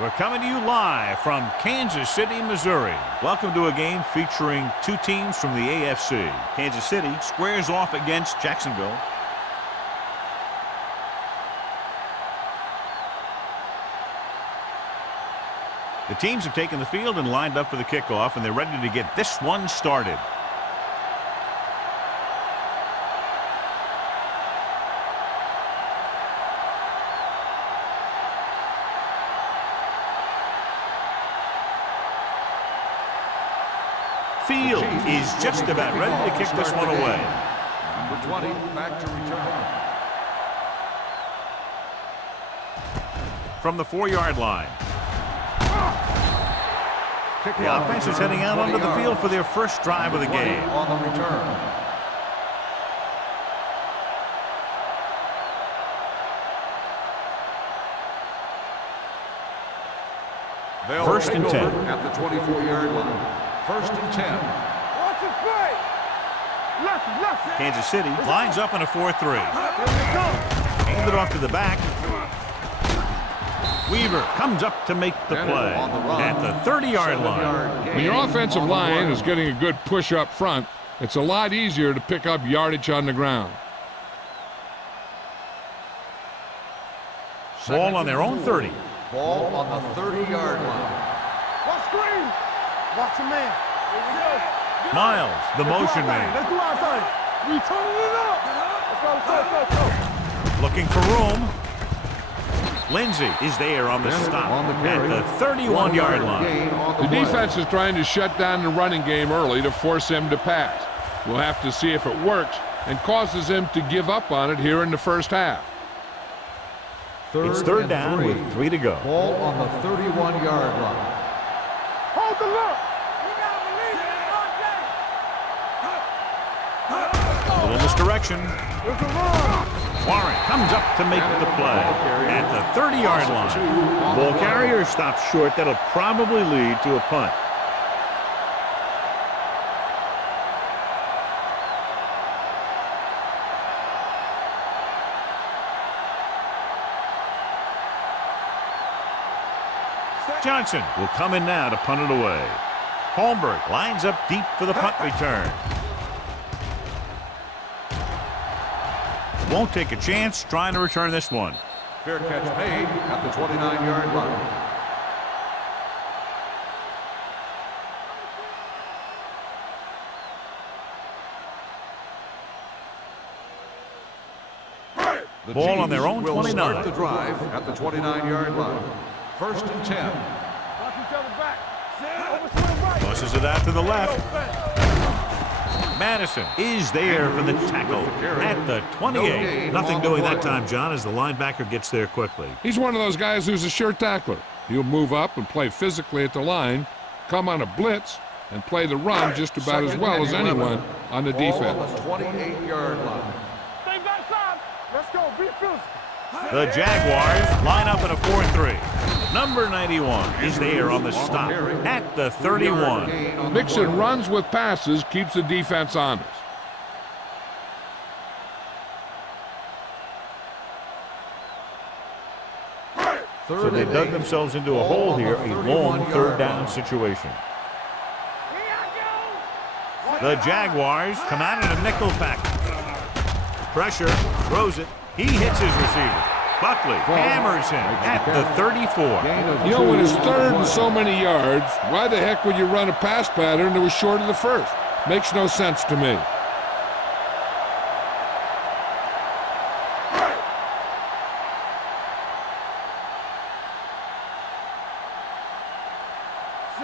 We're coming to you live from Kansas City, Missouri. Welcome to a game featuring two teams from the AFC. Kansas City squares off against Jacksonville. The teams have taken the field and lined up for the kickoff, and they're ready to get this one started. Field is just about ready to kick this one away. Number 20, back to return. From the 4-yard line. The offense is heading out onto the field for their first drive of the game. On the return. First and 10. At the 24-yard line. First and 10. Kansas City lines up in a 4-3. Hand it off to the back. Weaver comes up to make the play at the 30-yard line. When your offensive line is getting a good push up front, it's a lot easier to pick up yardage on the ground. Ball on their own 30. Ball on the 30-yard line. Watch a man. Miles, the motion man. Let's do our thing. We turning it up. Let's go. Looking for room. Lindsey is there on the stop at the 31-yard line. The defense is trying to shut down the running game early to force him to pass. We'll have to see if it works and causes him to give up on it here in the first half. It's third down with 3 to go. Ball on the 31-yard line. Hold the look. A little misdirection. Warren comes up to make the play at the 30-yard line. Ball carrier stops short. That'll probably lead to a punt. Johnson will come in now to punt it away. Holmberg lines up deep for the punt return. Won't take a chance trying to return this one. Fair catch made at the 29-yard line. The Ball on their own will 29. Start the drive at the 29-yard line. First and 10. Tosses it out to the left. Madison is there for the tackle at the 28. Nothing doing that time, John, as the linebacker gets there quickly. He's one of those guys who's a sure tackler. He'll move up and play physically at the line, come on a blitz, and play the run just about as well as anyone on the defense. On the 28-yard line. Let's go. Be physical. The Jaguars line up in a 4-3. Number 91 is there on the stop at the 31. Mixing runs with passes keeps the defense honest. So they dug themselves into a hole here, a long third down situation. The Jaguars come out in a nickel package. Pressure, throws it. He hits his receiver. Buckley hammers him at the 34. You know, when it's third and so many yards, why the heck would you run a pass pattern that was short of the first? Makes no sense to me.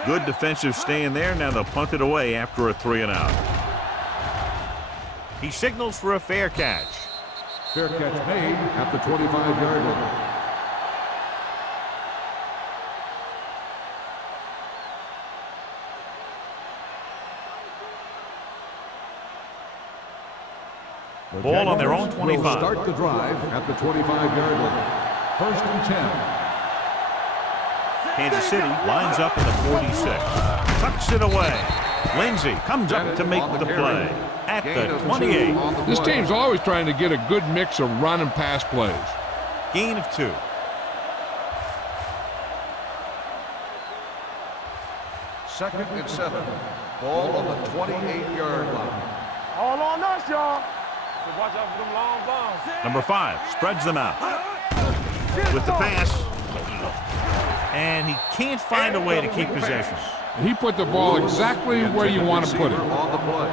Good defensive stand there. Now they'll punt it away after a 3-and-out. He signals for a fair catch. Fair catch made at the 25-yard line. Ball on their own 25. Will start the drive at the 25-yard line. First and 10. Kansas City lines up in the 46. Tucks it away. Lindsey comes up to make the play at the 28. This team's always trying to get a good mix of run and pass plays. Gain of 2. 2nd and 7. Ball on the 28-yard line. All on us, y'all. So watch out for them long bombs. Number 5 spreads them out with the pass, and he can't find a way to keep possession. He put the ball exactly where you want to put it. On the play.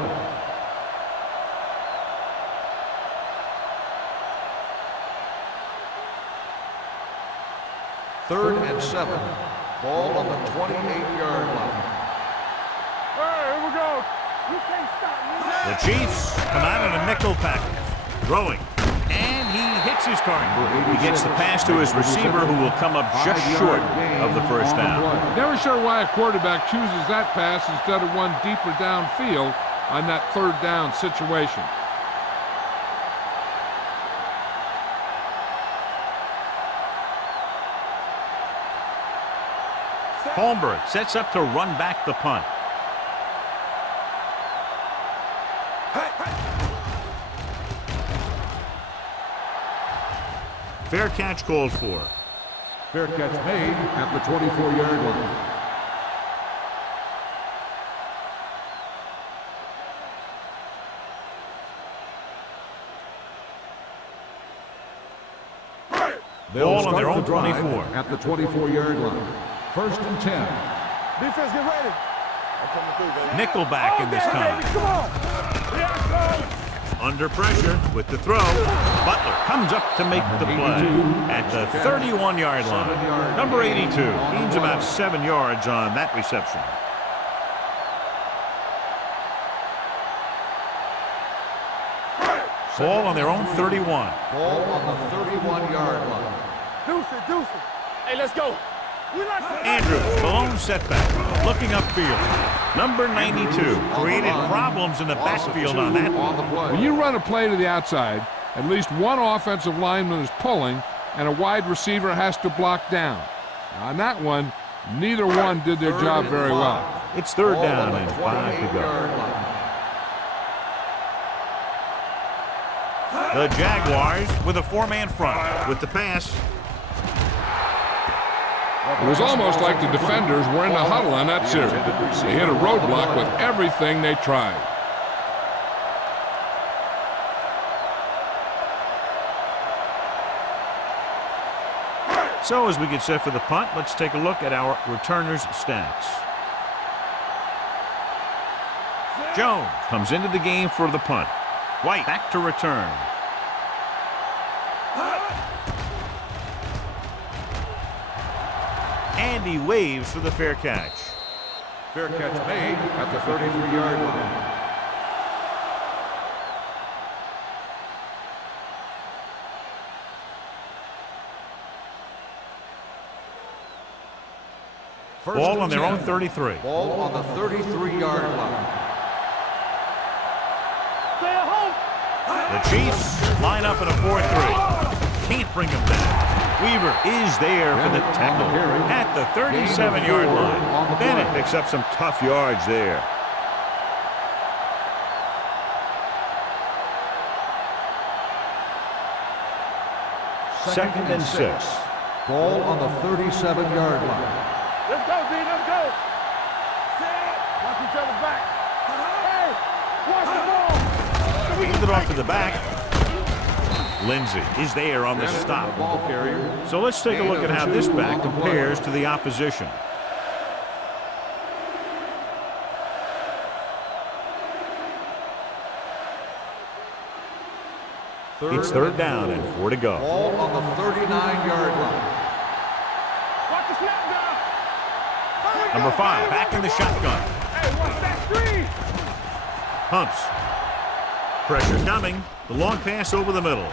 Third and 7. Ball on the 28-yard line. Hey, here we go. You can't stop me. The Chiefs come out in a nickel package, throwing, and he hits his target. He gets the pass to his receiver, who will come up just short of the first down. Never sure why a quarterback chooses that pass instead of one deeper downfield on that third down situation. Holmberg sets up to run back the punt. Fair catch called for. Fair catch made at the 24-yard line. Ball on their own 24. At the 24-yard line. 1st and 10. Defense, get ready. I'm coming through, baby. Nickelback in this time. Baby, come on. Yeah, Under pressure with the throw. Butler comes up to make the play at the 31-yard line. Number 82 gains about 7 yards on that reception. Ball on their own 31. Ball on the 31-yard line. Deuce it. Hey, let's go. We like to Andrews, balloon setback, looking upfield. Number 92 created problems in the backfield on that one. When you run a play to the outside, at least one offensive lineman is pulling, and a wide receiver has to block down. Now, on that one, neither one did their job very well. It's third down and 5 to go. The Jaguars with a 4-man front with the pass. It was almost like the defenders were in the huddle on that series. They hit a roadblock with everything they tried. So as we get set for the punt, let's take a look at our returners' stats. Jones comes into the game for the punt. White back to return. And he waves for the fair catch. Fair catch made at the 33-yard line. Ball on their own 33. Ball on the 33-yard line. stay at home. The Chiefs line up in a 4-3. Can't bring him back. Weaver is there for the tackle at the 37-yard line. Bennett picks up some tough yards there. Second and 6. Ball on the 37-yard line. Let's go, D. Let's go. Watch each other back. Hey, watch the ball. We hand it off to the back. Lindsey is there on the stop. Ball carrier. So let's take a look at how this back compares to the opposition. It's third down and 4 to go. Ball on the 39-yard line. Watch the snap down. Number 5 back in the shotgun. Hey, watch that screen. Pumps. Pressure coming. The long pass over the middle.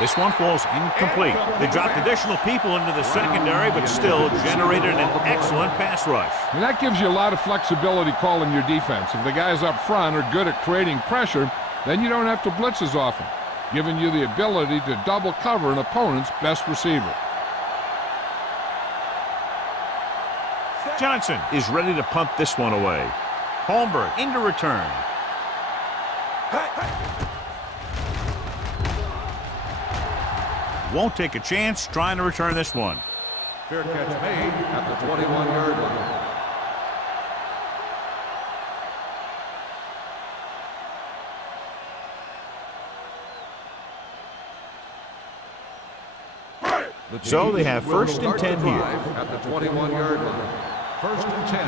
This one falls incomplete. They dropped additional people into the secondary, but still generated an excellent pass rush. And that gives you a lot of flexibility calling your defense. If the guys up front are good at creating pressure, then you don't have to blitz as often, giving you the ability to double cover an opponent's best receiver. Johnson is ready to punt this one away. Holmberg into return. Won't take a chance trying to return this one. Fair catch made at the 21-yard line. So they have first and 10 here. At the 21-yard line. First and 10.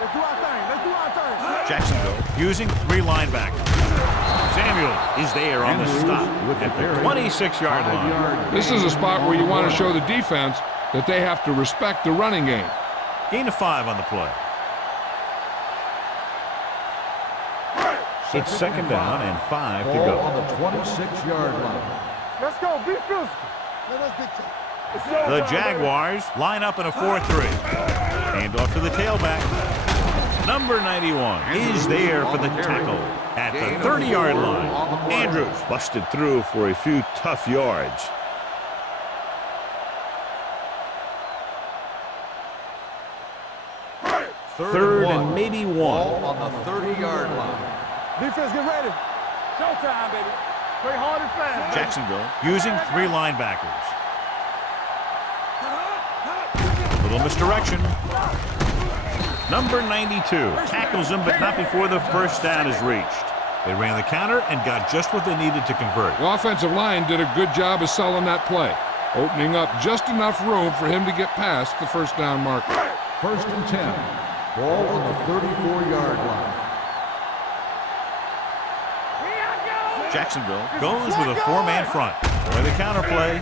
Let's do our thing. Let's do our thing. Jacksonville using 3 linebackers. Samuel is there on the stop at the 26-yard line. This is a spot where you want to show the defense that they have to respect the running game. Gain of 5 on the play. It's second down and 5 to Ball go. on the 26-yard line. Let's go. Be physical. Let us dictate. It's your The time, Jaguars line up in a 4-3. Hand off to the tailback. Number 91 is there for the tackle at the 30-yard line. Andrews busted through for a few tough yards. Third and maybe 1. Ball on the 30-yard line. Defense, get ready. Showtime, baby. Play hard and fast. Jacksonville using 3 linebackers. Little misdirection. Number 92 tackles him, but not before the first down is reached. They ran the counter and got just what they needed to convert. The offensive line did a good job of selling that play, opening up just enough room for him to get past the first down marker. First and 10. Ball on the 34-yard line. Jacksonville goes with a 4-man front. Or the counter play.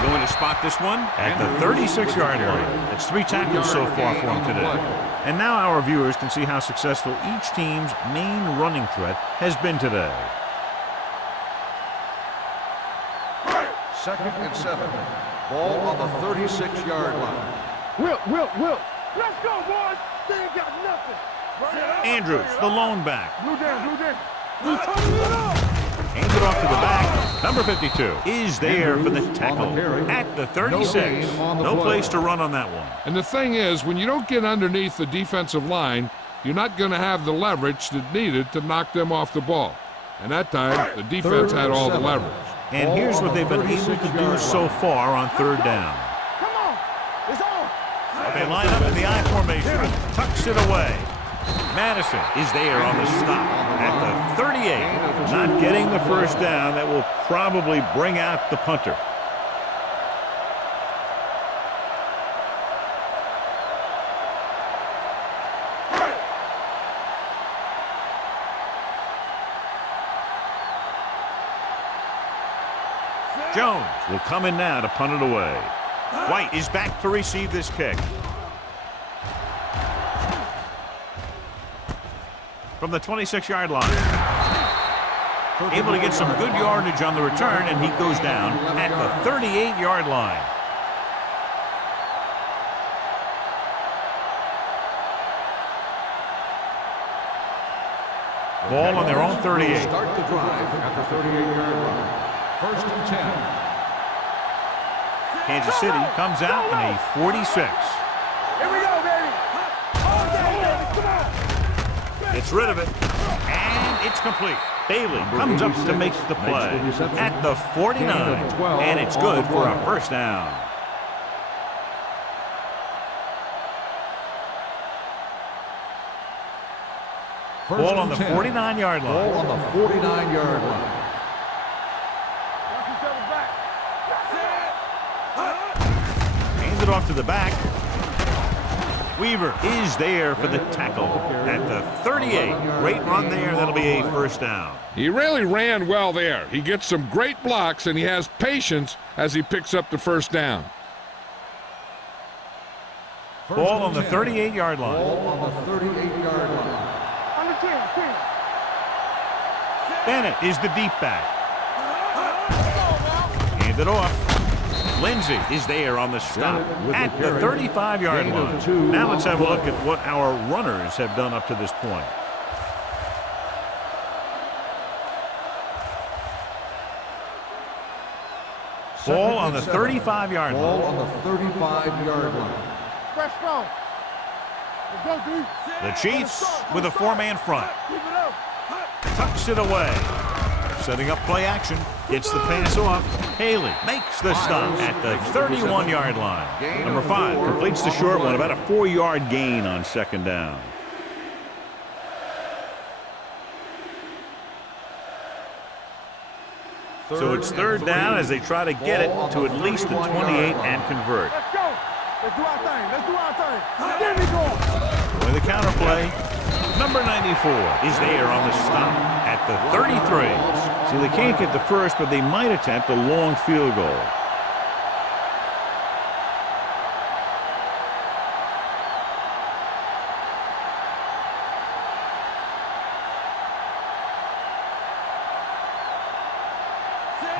They're going to spot this one at the 36-yard line. That's 3 tackles so far for him today. And now our viewers can see how successful each team's main running threat has been today. Second and 7. Ball on the 36-yard line. Whip. Let's go, boys. They ain't got nothing. Andrews, the lone back. Blue down. We turning it up. Hands it off to the back. Number 52 is there for the tackle at the 36. No place to run on that one. And the thing is, when you don't get underneath the defensive line, you're not going to have the leverage that needed to knock them off the ball. And that time, the defense had all the leverage. And here's what they've been able to do so far on 3rd down. Come on. It's on. They line up in the I formation. Tucks it away. Madison is there on the stop at the 38. Not getting the first down. That will probably bring out the punter. Jones will come in now to punt it away. White is back to receive this kick. From the 26-yard line. Able to get some good yardage on the return, and he goes down at the 38-yard line. Ball on their own 38. Start the drive at the 38-yard line. First and 10. Kansas City comes out in a 46. Here we go, baby. All day, baby. Come on. Gets rid of it, and it's complete. Bailey comes up to make the play at the 49, and it's good for a first down. Ball on the 49-yard line. Ball on the 49-yard line. Watch each other back. Hands it off to the back. Weaver is there for the tackle at the 38. Great run there. That'll be a first down. He really ran well there. He gets some great blocks, and he has patience as he picks up the first down. Ball on the 38-yard line. Ball on the 38-yard line. Under 10. Bennett is the deep back. Hand it off. Lindsey is there on the stop at the 35-yard line. Now let's have a look at what our runners have done up to this point. Ball on the 35-yard line. Ball on the 35-yard line. Fresh strong. Let's go, dude. The Chiefs with a 4-man front. Keep it up. Tucks it away. Setting up play action. Gets the pass off. Haley makes the stop at the 31-yard line. Number 5 completes the short one. About a 4-yard gain on second down. So it's third down as they try to get it to at least the 28 and convert. Let's go. Let's do our thing. Let's do our thing. Then we go. With the counter play, number 94 is there on the stop at the 33. So they can't get the first, but they might attempt a long field goal.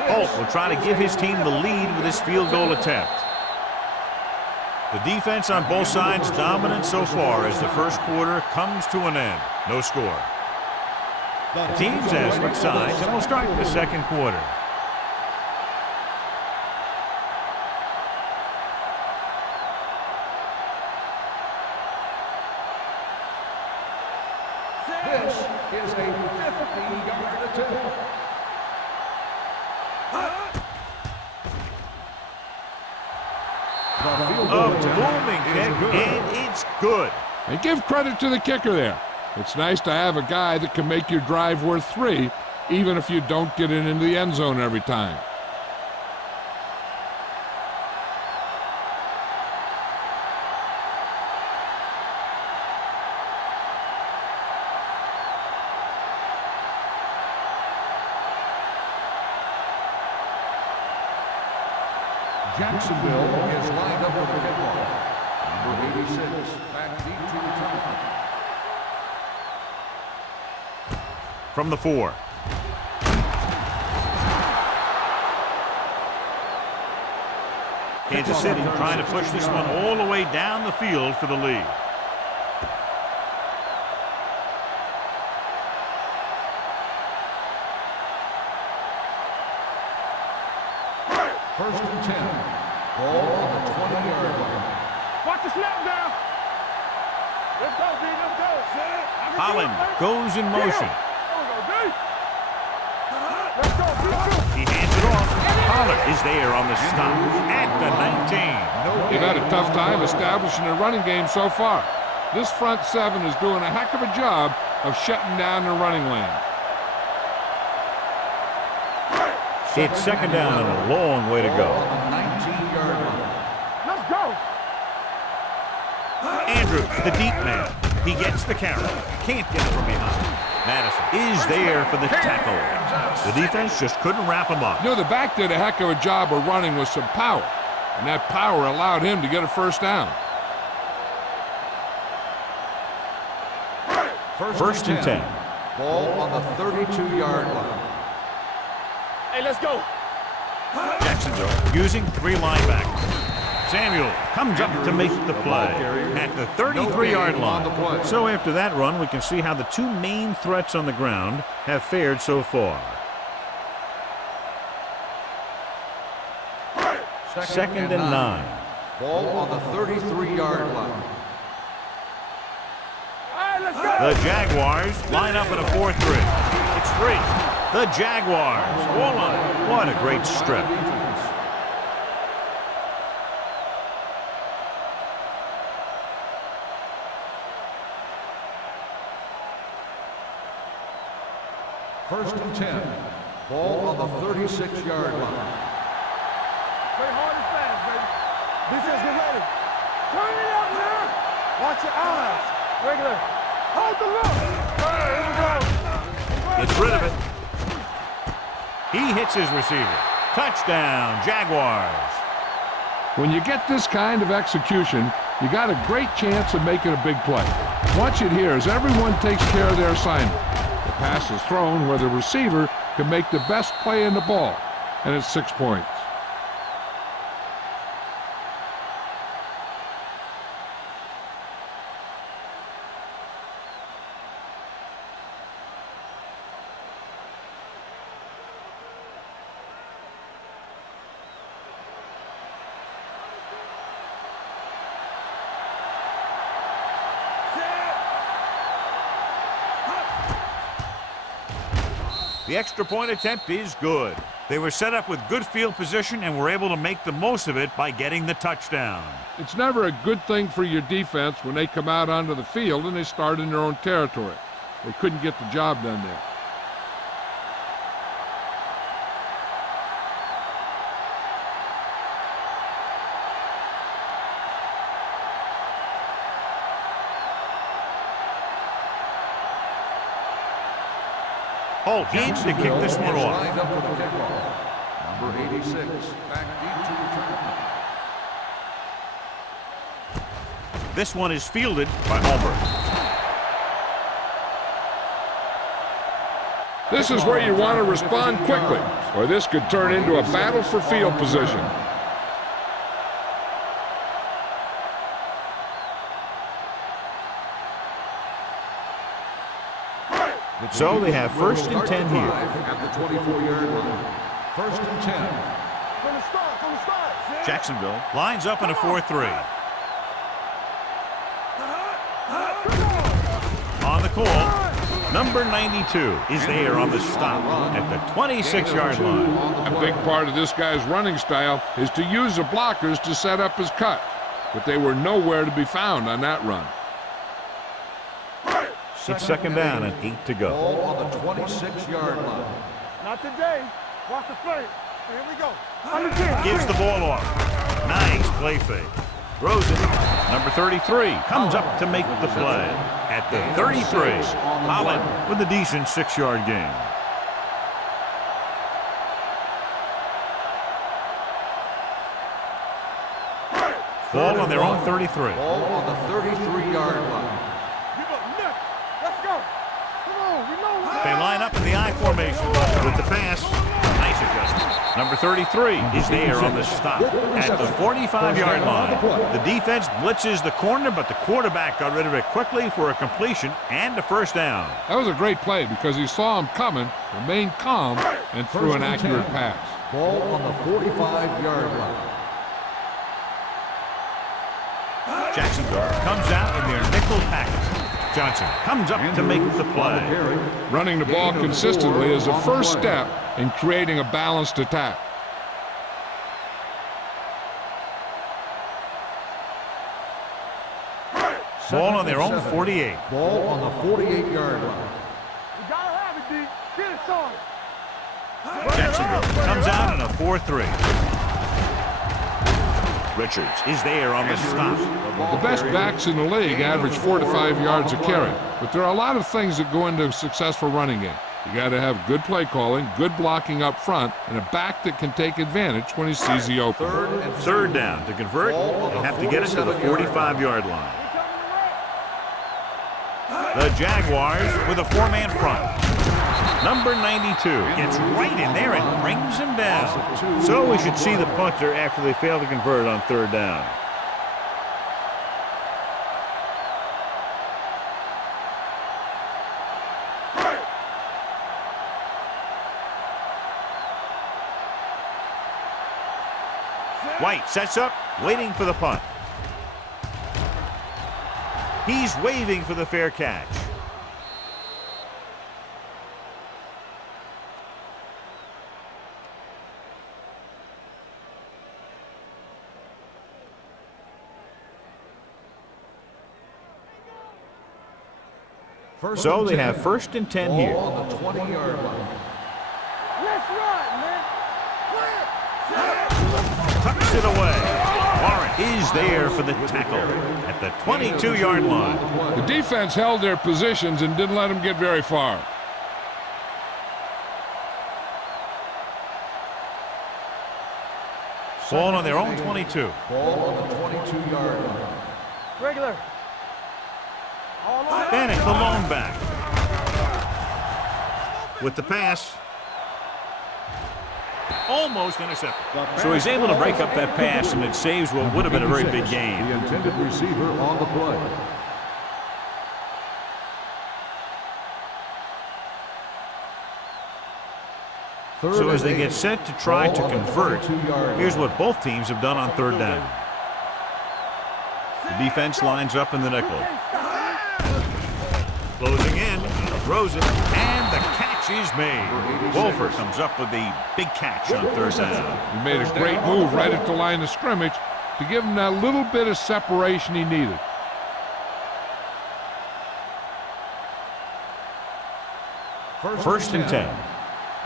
Holt will try to give his team the lead with his field goal attempt. The defense on both sides dominant so far as the first quarter comes to an end. No score. The teams have switched sides, and we'll start the second quarter. This is a 50-yard attempt. A booming kick, and it's good. And give credit to the kicker there. It's nice to have a guy that can make your drive worth 3, even if you don't get it into the end zone every time. Jacksonville is lined up for the kickoff. Number 86, back deep to return. From the 4. Kansas City trying to push this one all the way down the field for the lead. First and 10. Ball on the 20-yard line. Watch the snap now. Let's go, D. Let's go. Holland goes in motion. Let's go, D. He hands it off. Pollard is there on the stop at the 19. They've had a tough time establishing a running game so far. This front 7 is doing a heck of a job of shutting down the running lane. It's second down and a long way to go. On the 19-yard line. Let's go. Andrews, the deep man. He gets the carry. Can't get it from behind. Madison is there for the tackle. The defense just couldn't wrap him up. You know, the back did a heck of a job of running with some power, and that power allowed him to get a first down. First and 10. Ball on the 32-yard line. Hey, let's go. Jacksonville using 3 linebackers. Samuel comes up to make the play at the 33-yard line. So after that run, we can see how the 2 main threats on the ground have fared so far. Second and 9. Ball on the 33-yard line. All right, let's go. The Jaguars line up in a 4-3. It's 3. The Jaguars all on it. What a great strip. First and 10. Ball on the 36-yard line. Play hard and fast, baby. Defense, get ready. Turn it up now. Watch your eyes. Regular. Hold the look. Here we go. Gets rid of it. He hits his receiver. Touchdown, Jaguars. When you get this kind of execution, you got a great chance of making a big play. Watch it here as everyone takes care of their assignment. The pass is thrown where the receiver can make the best play in the ball, and it's 6 points. The extra point attempt is good. They were set up with good field position and were able to make the most of it by getting the touchdown. It's never a good thing for your defense when they come out onto the field and they start in their own territory. They couldn't get the job done there. Holt needs to kick this one off. Lined up for the kickoff. Number 86, back deep to return. This one is fielded by Homer. This is where you want to respond quickly, or this could turn into a battle for field position. So they have 1st and 10 here. At the 24-yard line. 1st and 10. From the start, from the start. Jacksonville lines up in a 4-3. On the call, number 92 is there on the stop at the 26-yard line. A big part of this guy's running style is to use the blockers to set up his cut, but they were nowhere to be found on that run. It's 2nd down and 8 to go. Ball on the 26-yard line. Not today. Watch the play. Here we go. Under 10. Gives the ball off. Nice play fake. Throws it. Number 33 comes up to make the play. At the 33, Holland with a decent 6-yard gain. Ball on their own 33. Ball on the 33-yard line. Give up. Let's go. Come on. We know. They line up in the I formation with the pass. Nice adjustment. Number 33 is there on the stop at the 45-yard line. The defense blitzes the corner, but the quarterback got rid of it quickly for a completion and a 1st down. That was a great play because he saw him coming, remained calm, and threw an accurate pass. Ball on the 45-yard line. Jacksonville comes out in their nickel package. Johnson comes up to make the play. Running the ball consistently is the first step in creating a balanced attack. Ball on their own 48. Ball on the 48-yard line. You gotta have it, D. Get it, son. Jacksonville comes out in a 4-3. Richards is there on the stop. The best backs in the league average 4 to 5 yards a carry, but there are a lot of things that go into a successful running game. You got to have good play calling, good blocking up front, and a back that can take advantage when he sees the open. 3rd down. To convert, they have to get it to the 45-yard line. The Jaguars with a 4-man front. Number 92 gets right in there and brings him down. So we should see the punter after they fail to convert on 3rd down. White sets up, waiting for the punt. He's waving for the fair catch. So they have 1st and 10 here. Ball on the 20-yard line. Let's run, man. Tucks it away. Warren is there for the tackle at the 22-yard line. The defense held their positions and didn't let them get very far. Ball on their own 22. Ball on the 22-yard line. Regular. All on. Bennett, the lone back. With the pass. Almost intercepted. So he's able to break up that pass, and it saves what would have been a very big gain. The intended receiver on the play. So as they get set to try to convert, here's what both teams have done on 3rd down. The defense lines up in the nickel. Closing in, throws it, and the catch is made. Wolford comes up with the big catch on 3rd down. He made a great move right at the line of scrimmage to give him that little bit of separation he needed. First and 10.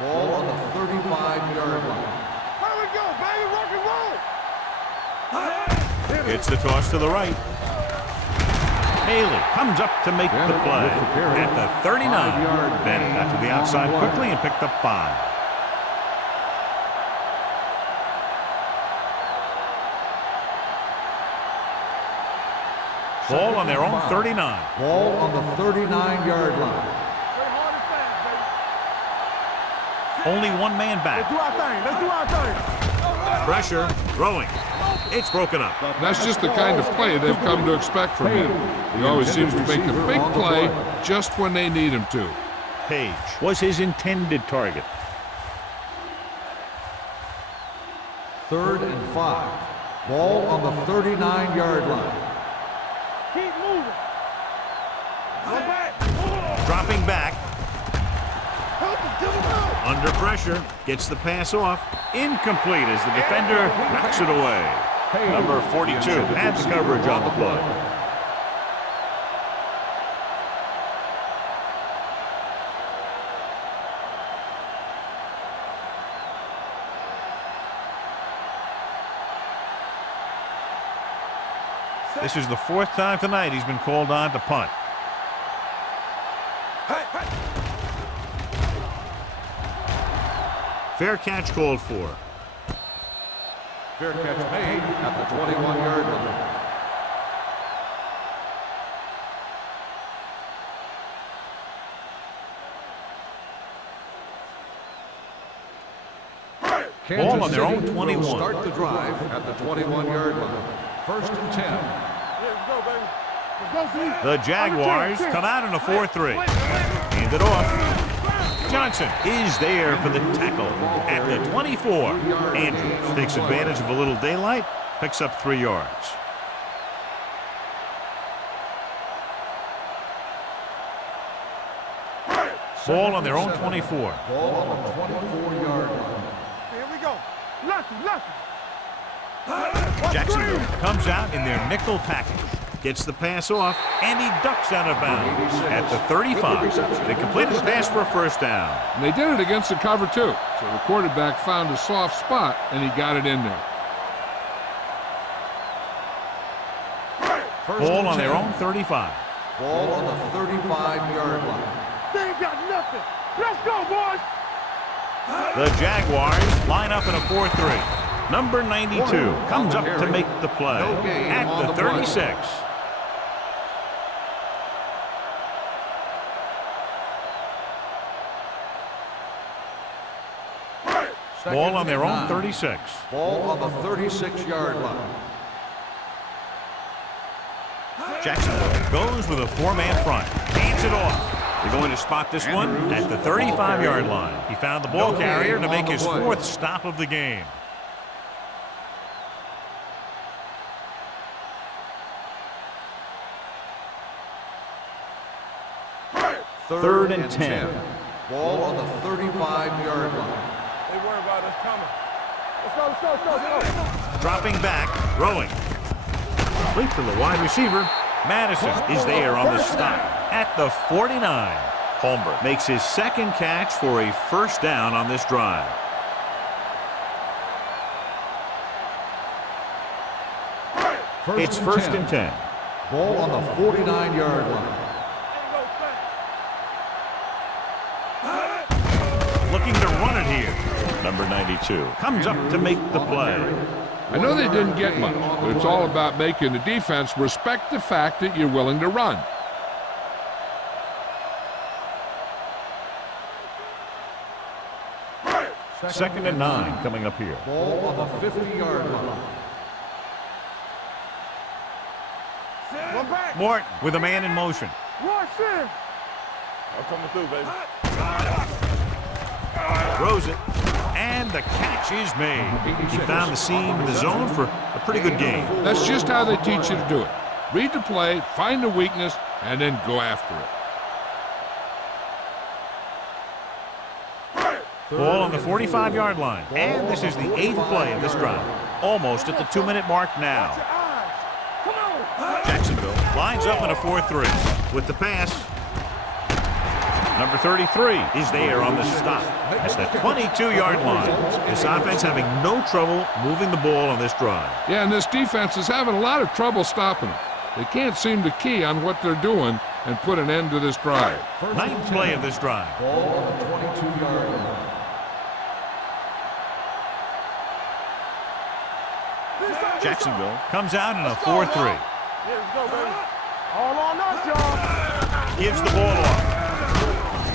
Ball on the 35-yard line. Here we go, baby. Rock and roll. It's the toss to the right. Haley comes up to make the play at the 39. Bennett got to the outside quickly and picked up 5. Ball on their own 39. Ball on the 39-yard line. Only one man back. Let's do our thing. Let's do our thing. Pressure, throwing. It's broken up. That's just the kind of play they've come to expect from him. He always seems to make the big play just when they need him to. Page was his intended target. 3rd and 5. Ball on the 39-yard line. Keep moving. Go back. Dropping back. Under pressure, gets the pass off. Incomplete as the defender knocks it away. Number 42 had the coverage on the play. This is the 4th time tonight he's been called on to punt. Fair catch called for. Fair catch made at the 21-yard line. Ball on their own 21. Start the drive at the 21-yard line. 1st and 10. Let's go, baby. Let's go, see. The Jaguars come out in a 4-3. Hand it off. Johnson is there for the tackle at the 24. Andrews takes advantage of a little daylight, picks up 3 yards. Ball on their own 24. Ball on the 24-yard line. Here we go. Lucky. Jacksonville comes out in their nickel package. Gets the pass off, and he ducks out of bounds at the 35. They completed the pass for a 1st down. And they did it against the cover, too. So the quarterback found a soft spot, and he got it in there. Ball on their own 35. Ball on the 35-yard line. They ain't got nothing. Let's go, boys. The Jaguars line up in a 4-3. Number 92 comes up to make the play at the 36. Ball on their own 36. Ball on the 36-yard line. Jacksonville goes with a 4-man front. Hands it off. They're going to spot this one at the 35-yard line. He found the ball carrier to make his 4th stop of the game. 3rd and 10. Ball on the 35-yard line. They worry about us coming. Let's go. Dropping back, throwing. Complete to the wide receiver. Madison is there on the stop at the 49. Holmberg makes his 2nd catch for a 1st down on this drive. It's 1st and 10. Ball on the 49-yard line. Looking to run it here. Number 92 comes up to make the play. I know they didn't get much, but it's all about making the defense respect the fact that you're willing to run. Second and 9 coming up here. Ball on the 50-yard line. Morton with a man in motion. Watch this. I'm coming through, baby. Throws it, and the catch is made. He found the seam in the zone for a pretty good game. That's just how they teach you to do it. Read the play, find the weakness, and then go after it. Ball on the 45-yard line. And this is the 8th play of this drive. Almost at the 2-minute mark now. Jacksonville lines up in a 4-3 with the pass. Number 33 is there on the stop. That's the 22-yard line. This offense having no trouble moving the ball on this drive. Yeah, and this defense is having a lot of trouble stopping them. They can't seem to key on what they're doing and put an end to this drive. Ninth play of this drive. Ball on the 22-yard line. Jacksonville comes out in a 4-3. Yeah, let's go, baby. All on us, y'all. Gives the ball off.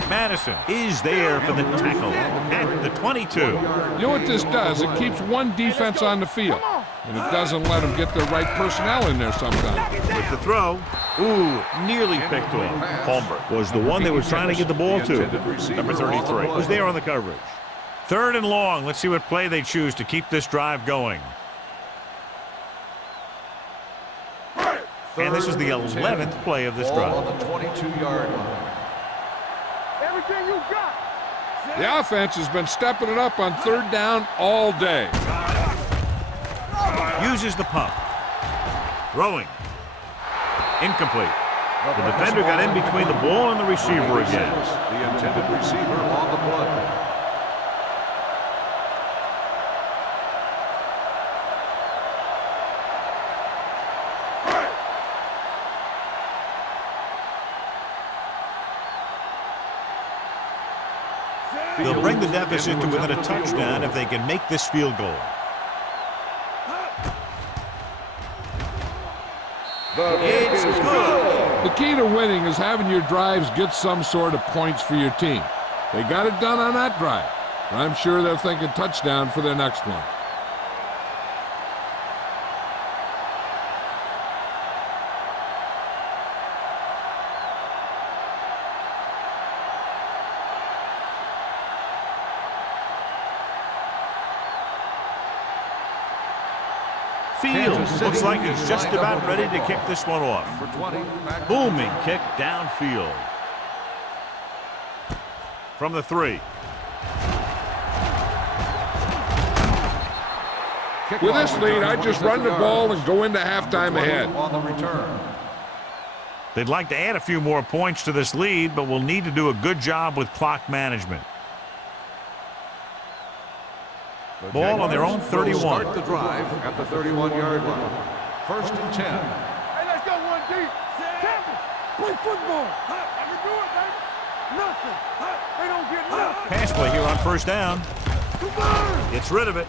Madison is there for the tackle at the 22. You know what this does? It keeps one defense on the field, and it doesn't let them get the right personnel in there sometimes. With the throw, nearly picked off. Palmer was the one they were trying to get the ball to. Number 33 was there on the coverage. Third and long. Let's see what play they choose to keep this drive going. And this is the 11th play of this drive. Ball on the 22-yard line. Everything you got. The offense has been stepping it up on third down all day. Uses the pump. Throwing. Incomplete. The defender got in between the ball and the receiver again. The intended receiver on the play. They'll bring the deficit to within a touchdown if they can make this field goal. It's good. The key to winning is having your drives get some sort of points for your team. They got it done on that drive, but I'm sure they're thinking touchdown for their next one. Fields looks like he's just about ready to kick this one off. Booming kick downfield. From the 3. With this lead, I just run the ball and go into halftime ahead. On the return. They'd like to add a few more points to this lead, but will need to do a good job with clock management. Ball on their own 31. Start the drive at the 31-yard line. First and 10. Hey, let's go one deep. Tackle. Play football. I can do it, baby. Nothing. They don't get nothing. Pass play here on first down. Gets rid of it.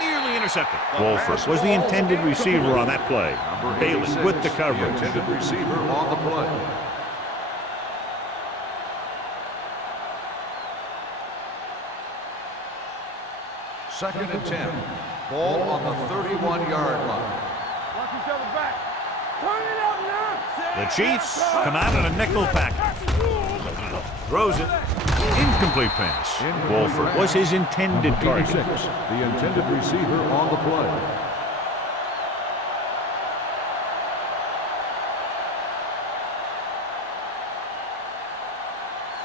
Nearly intercepted. Wolford was the intended receiver on that play. Bailey with the coverage. The intended receiver on the play. Second and 10. Ball on the 31-yard line. Watch each other back. Turn it up now. The Chiefs come out in a nickel package. Throws it. Incomplete pass. Wolford was his intended target. The intended receiver on the play.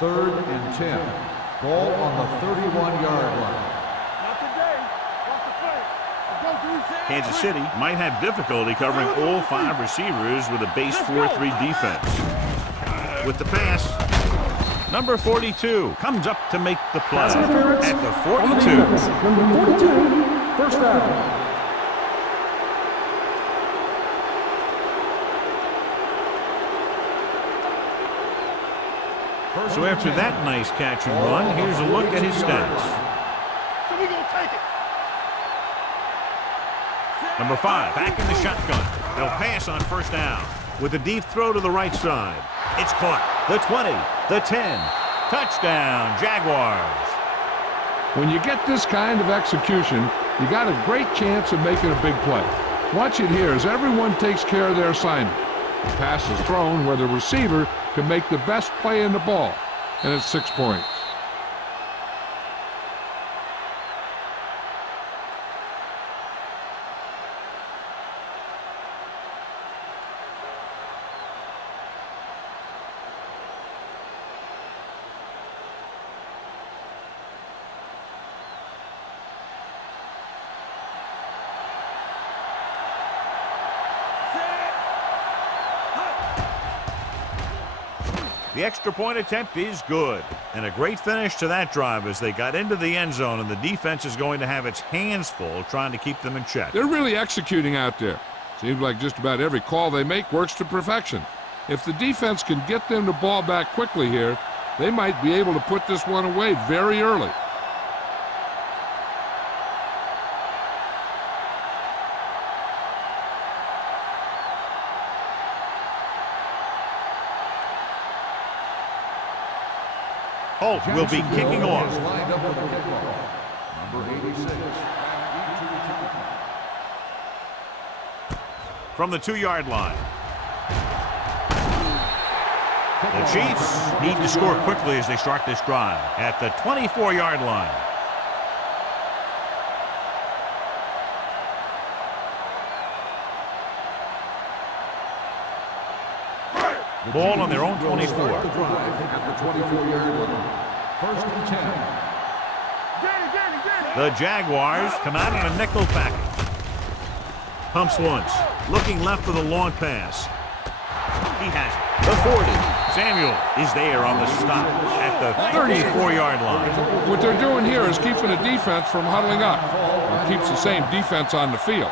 Third and 10. Ball on the 31-yard line. Not today. Watch the play. Let's go, dude. Kansas City might have difficulty covering all 5 receivers with a base 4-3 defense. With the pass, number 42 comes up to make the play at the 42. Number 42, first down. So after that nice catch and run, here's a look at his stats. So we gonna take it. Number 5, back in the shotgun. They'll pass on first down with a deep throw to the right side. It's caught. The 20, the 10. Touchdown, Jaguars. When you get this kind of execution, you got a great chance of making a big play. Watch it here as everyone takes care of their assignment. The pass is thrown where the receiver can make the best play in the ball, and it's 6 points. The extra point attempt is good. And a great finish to that drive as they got into the end zone, and the defense is going to have its hands full trying to keep them in check. They're really executing out there. Seems like just about every call they make works to perfection. If the defense can get them the ball back quickly here, they might be able to put this one away very early. Holt will be kicking off. Lined up for the kickoff. Number 86. From the 2-yard line. The Chiefs need to score quickly as they start this drive at the 24-yard line. Ball on their own 24. The drive at the 24-yard line. First and 10. The Jaguars come out in a nickel package. Pumps once. Looking left for the long pass. He has it. The 40. Samuel is there on the stop at the 34-yard line. What they're doing here is keeping the defense from huddling up. It keeps the same defense on the field.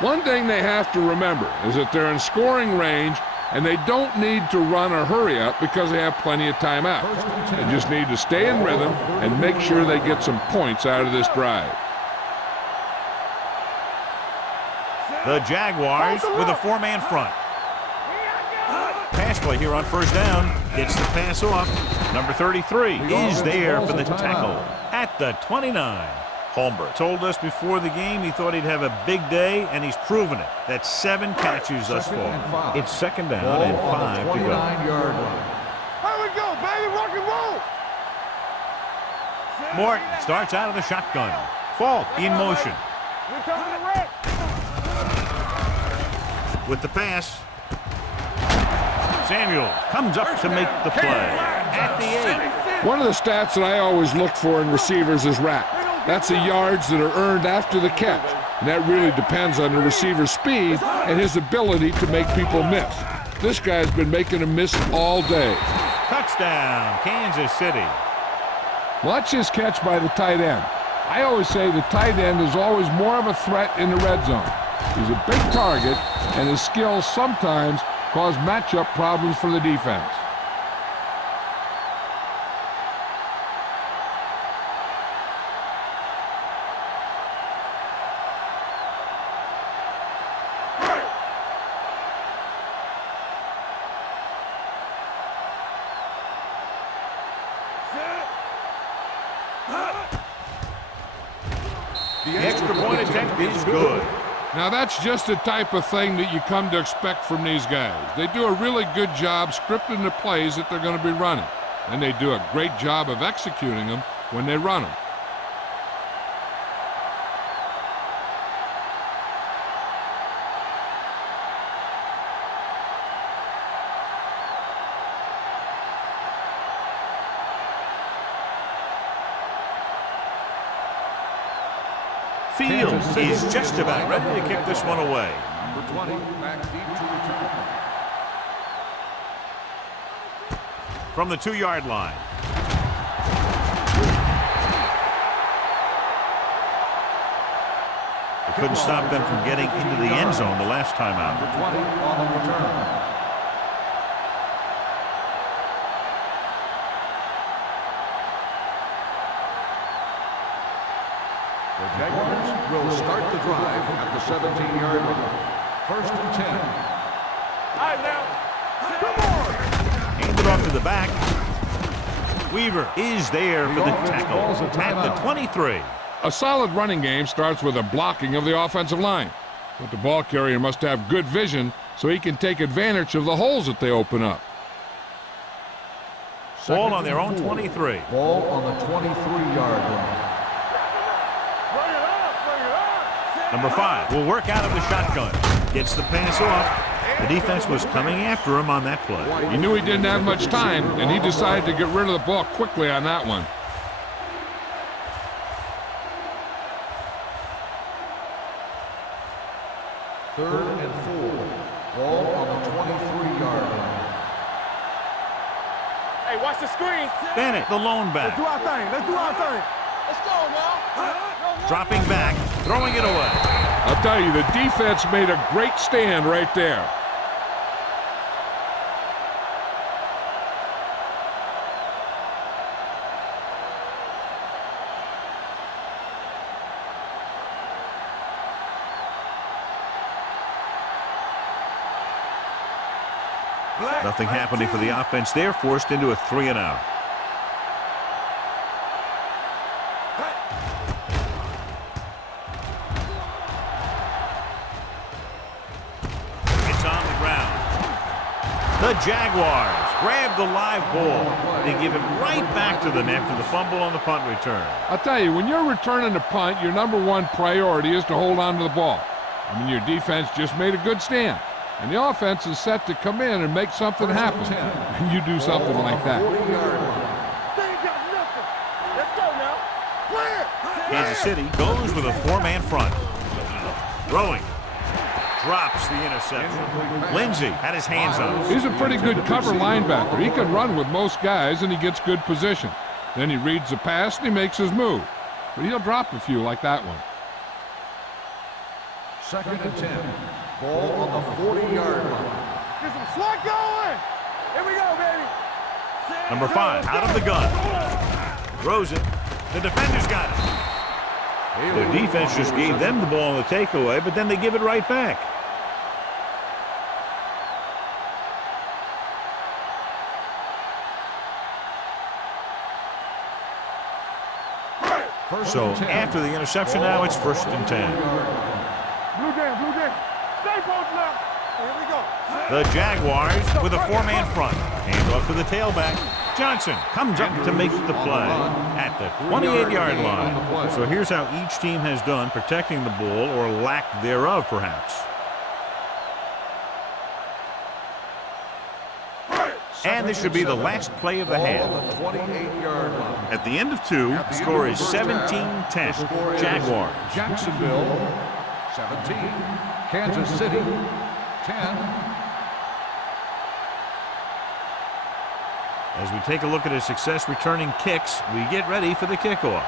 One thing they have to remember is that they're in scoring range and they don't need to run or hurry up because they have plenty of timeouts. They just need to stay in rhythm and make sure they get some points out of this drive. The Jaguars with a 4-man front. Pass play here on first down. Gets the pass off. Number 33 is there for the tackle at the 29. Holmberg told us before the game he thought he'd have a big day, and he's proven it. That's 7 catches thus far. It's second down and 5 to go. Yard line. Here we go, baby. Rock and roll. Morton starts out of the shotgun. Falk in motion. We're coming to wreck. With the pass. Samuel comes up to make the play at the 8. One of the stats that I always look for in receivers is RAP. That's the yards that are earned after the catch. And that really depends on the receiver's speed and his ability to make people miss. This guy's been making them miss all day. Touchdown, Kansas City. Watch his catch by the tight end. I always say the tight end is always more of a threat in the red zone. He's a big target, and his skills sometimes cause matchup problems for the defense. The extra point attempt is good. Now that's just the type of thing that you come to expect from these guys. They do a really good job scripting the plays that they're going to be running. And they do a great job of executing them when they run them. Fields is just about ready to kick this one away. Number 20, back deep to return. From the 2-yard line. They couldn't stop them from getting into the end zone the last time out. Number 20 on the return. The Jaguars will start the drive at the 17-yard line. First and 10. All right, now. Come on. Handed off to the back. Weaver is there for the tackle at the 23. A solid running game starts with a blocking of the offensive line. But the ball carrier must have good vision so he can take advantage of the holes that they open up. Ball on their own 23. Ball on the 23-yard line. Number 5 will work out of the shotgun. Gets the pass off. The defense was coming after him on that play. He knew he didn't have much time, and he decided to get rid of the ball quickly on that one. Third and 4. Ball on the 23-yard line. Hey, watch the screen. Bennett, the lone back. Let's do our thing. Let's do our thing. Let's go now. Dropping back, throwing it away. I'll tell you, the defense made a great stand right there. Nothing happening for the offense there, forced into a 3-and-out. It's on the ground. The Jaguars grab the live ball. They give it right back to them after the fumble on the punt return. I'll tell you, when you're returning a punt, your #1 priority is to hold on to the ball. I mean, your defense just made a good stand. And the offense is set to come in and make something happen. And you do something like that. Kansas City goes with a 4-man front. Throwing. Drops the interception. Lindsey had his hands on it. He's a pretty good cover linebacker. He can run with most guys, and he gets good position. Then he reads the pass, and he makes his move. But he'll drop a few like that one. 2nd and 10. Ball on the 40-yard line. Get some slot going. Here we go, baby. Number 5 out of the gun. Throws it. The defenders got it. Their defense just gave them the ball on the takeaway, but then they give it right back. So after the interception now, it's 1st and 10. Blue game. Stay post left. Here we go. The Jaguars with a 4-man front. Hand off to the tailback. Johnson comes up to make the play at the 28-yard line. So here's how each team has done protecting the ball, or lack thereof, perhaps. And this should be the last play of the half. At the end of 2, the score is 17-10. Jaguars. Jacksonville, 17. Kansas City, 10. As we take a look at his success returning kicks, we get ready for the kickoff.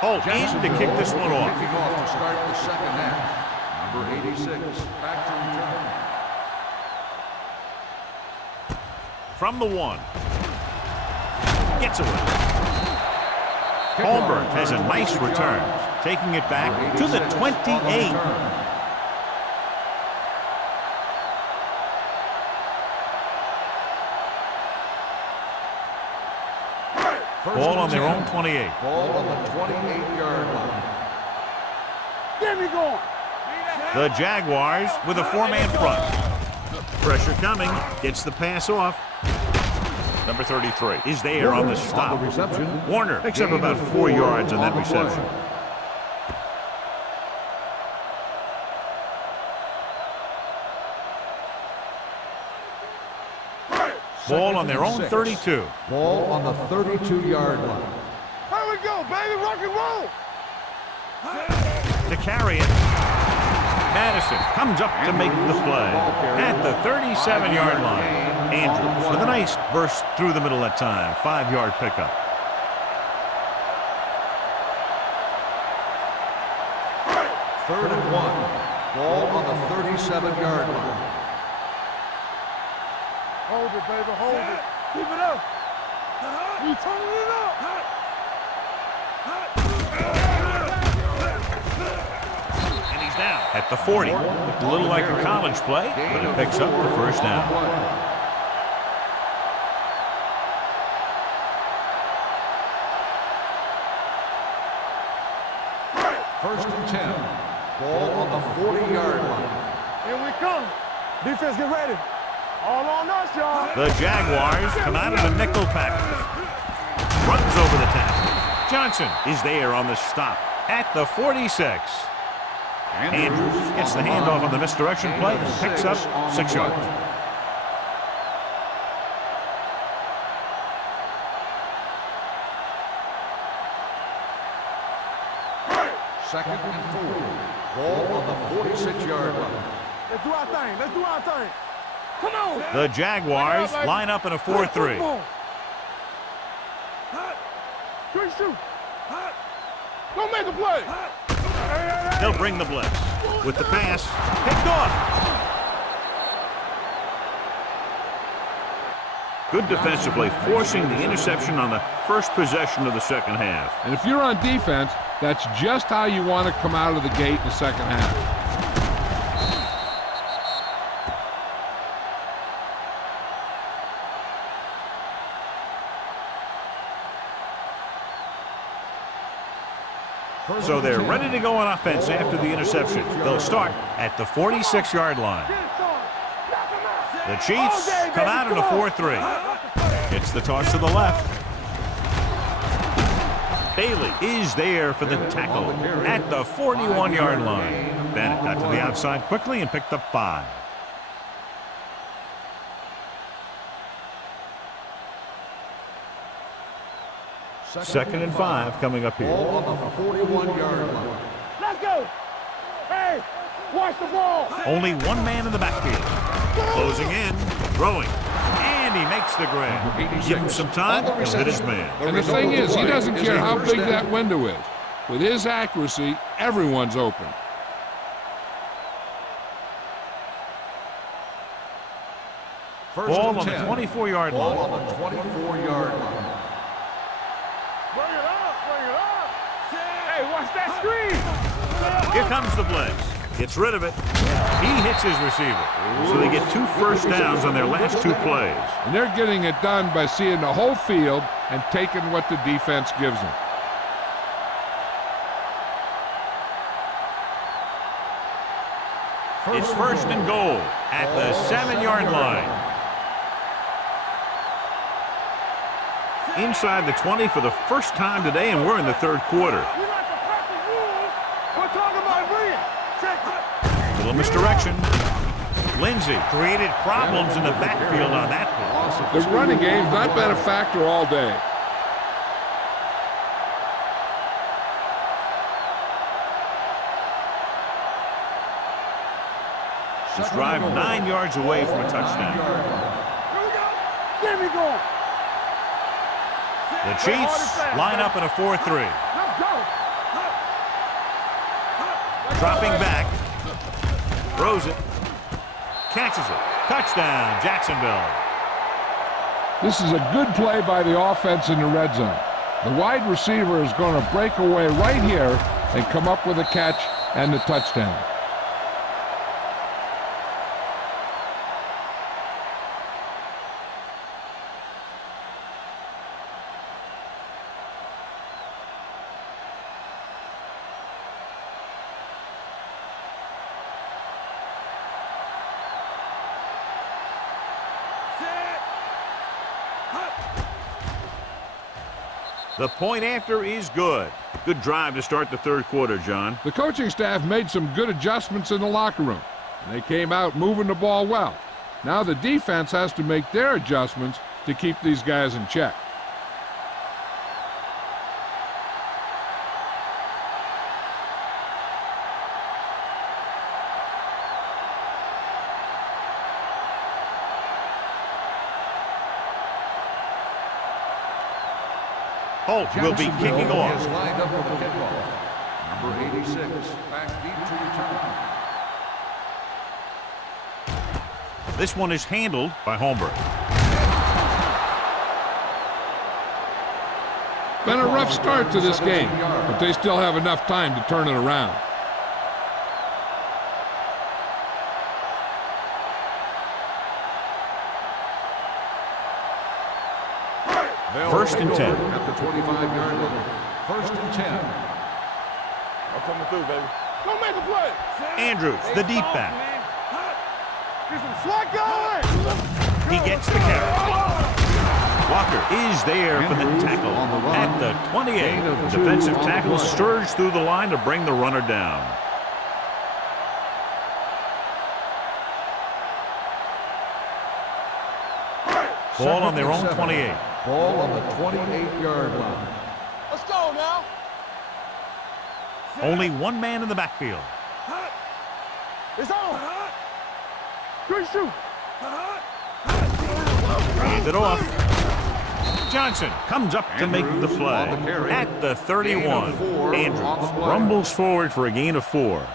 Holt in to kick this one off. Kicking off to start the 2nd half. Number 86, back to return. From the 1. Gets away. Holmberg has a nice return, taking it back to the 28. Ball on their own 28. Ball on the 28-yard line. Get me going. The Jaguars with a 4-man front. Pressure coming. Gets the pass off. Number 33 is there on the stop. Warner picks up about 4 yards on that reception. Ball on their own 32. Ball on the 32-yard line. Here we go, baby. Rock and roll. To carry it. Madison comes up to make the play at the 37-yard line. Andrews with a nice burst through the middle that time. 5-yard pickup. Third and 1. Ball on the 37-yard line. Hold it, baby. Hold it. Keep it up. You turning it up. And he's down at the 40. Looked a little like a college play, but it picks up the 1st down. First and 10. Ball on the 40-yard line. Here we come. Defense, get ready. All on us, y'all. The Jaguars come out of the nickel package. Runs over the tackle. Johnson is there on the stop at the 46. Andrews gets the handoff on the misdirection play and picks up 6 yards. Second and 4. Ball on the 46-yard line. Let's do our thing. Let's do our thing. Come on. The Jaguars line up in a 4-3. Good shoot. Don't make a play. They'll bring the blitz. With the pass, picked off. Good defensive play, forcing the interception on the first possession of the second half. And if you're on defense, that's just how you want to come out of the gate in the second half. So they're ready to go on offense after the interception. They'll start at the 46-yard line. The Chiefs come out in a 4-3. It's the toss to the left. Bailey is there for the tackle at the 41-yard line. Bennett got to the outside quickly and picked up 5. Second and 5 coming up here. Ball on the 41-yard line. Let's go. Hey, watch the ball. Only one man in the backfield. Closing in, throwing, and he makes the grab. Give him some time, he'll hit his man. And the thing is, he doesn't care how big that window is. With his accuracy, everyone's open. Ball on the 24-yard Ball line. on the 24-yard line. Bring it up. Bring it up. Hey, watch that screen. Here comes the blitz. Gets rid of it. He hits his receiver. So they get 2 first downs on their last 2 plays. And they're getting it done by seeing the whole field and taking what the defense gives them. It's first and goal at the 7-yard line. Inside the 20 for the first time today, and we're in the third quarter. You like the perfect rules. We're talking about bring it. Check it. Little misdirection. Lindsey created problems in the backfield on that play. The running game's not been a factor all day. This drive 9 yards away from a touchdown. Here we go. There we go. The Chiefs line up in a 4-3. Let's go. Dropping back. Throws it. Catches it. Touchdown, Jacksonville. This is a good play by the offense in the red zone. The wide receiver is going to break away right here and come up with a catch and the touchdown. The point after is good. Good drive to start the third quarter, John. The coaching staff made some good adjustments in the locker room. And they came out moving the ball well. Now the defense has to make their adjustments to keep these guys in check. Holt will be kicking Is off. lined up for the kickoff. Number 86, back deep to return. This one is handled by Holmberg. Been a rough start to this game, but they still have enough time to turn it around. First and 10. At the 25-yard line. First and 10. I'm coming through, baby. Don't make a play. Andrews, the deep back. Get some slack going. He gets the carry. Walker is there for the tackle at the 28. The defensive tackle surged through the line to bring the runner down. Ball on their own 28. Ball on the 28-yard line. Let's go now. Only one man in the backfield. It's on. Good shoot. Hand it off. Johnson comes up to make the play. At the 31, Andrews rumbles forward for a gain of 4.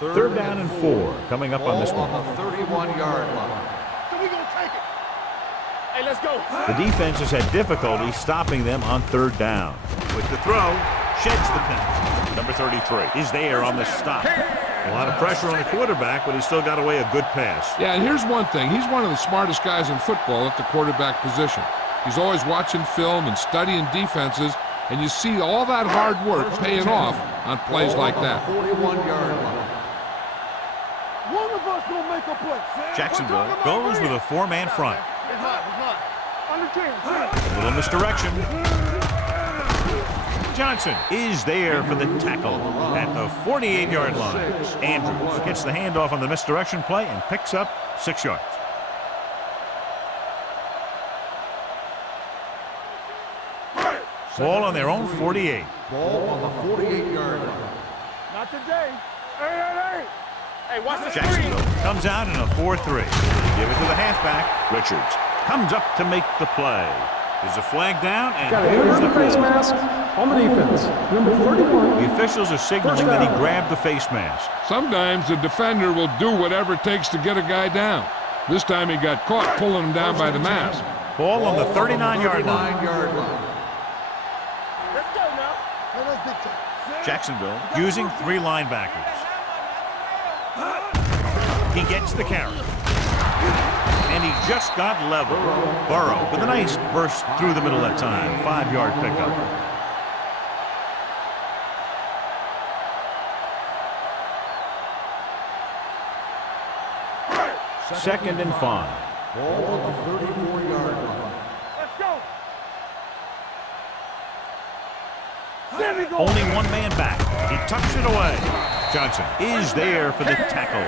Third down and 4 coming up on this one. On the 31-yard line. So we gonna take it. Hey, let's go. The defense has had difficulty stopping them on third down. With the throw, sheds the penalty. Number 33 is there on the stop. A lot of pressure on the quarterback, but he still got away a good pass. Yeah, and here's one thing. He's one of the smartest guys in football at the quarterback position. He's always watching film and studying defenses, and you see all that hard work paying off on plays like that. 41-yard line. One of us gonna make a play. Jacksonville goes with a 4-man front. It's not. Under 10. A little misdirection. Johnson is there for the tackle at the 48-yard line. Andrews gets the handoff on the misdirection play and picks up 6 yards. Ball on their own 48. Ball on the 48-yard line. Not today. Hey. Hey, watch the screen. Jacksonville comes out in a 4-3. Give it to the halfback. Richards comes up to make the play. There's a flag down, and Got a here's the face call. mask on the defense. Number 31. The officials are signaling that he grabbed the face mask. Sometimes the defender will do whatever it takes to get a guy down. This time he got caught pulling him down by the mask. Ball on the 39-yard line. 39-yard line. Let's go now. Let's big time. Jacksonville using 3 linebackers. He gets the carry. And he just got level. Burrow with a nice burst through the middle that time. 5-yard pickup. Second and 5. Ball on the 34-yard line. Let's go. There we go. Only 1 man back. He tucks it away. Johnson is there for the tackle.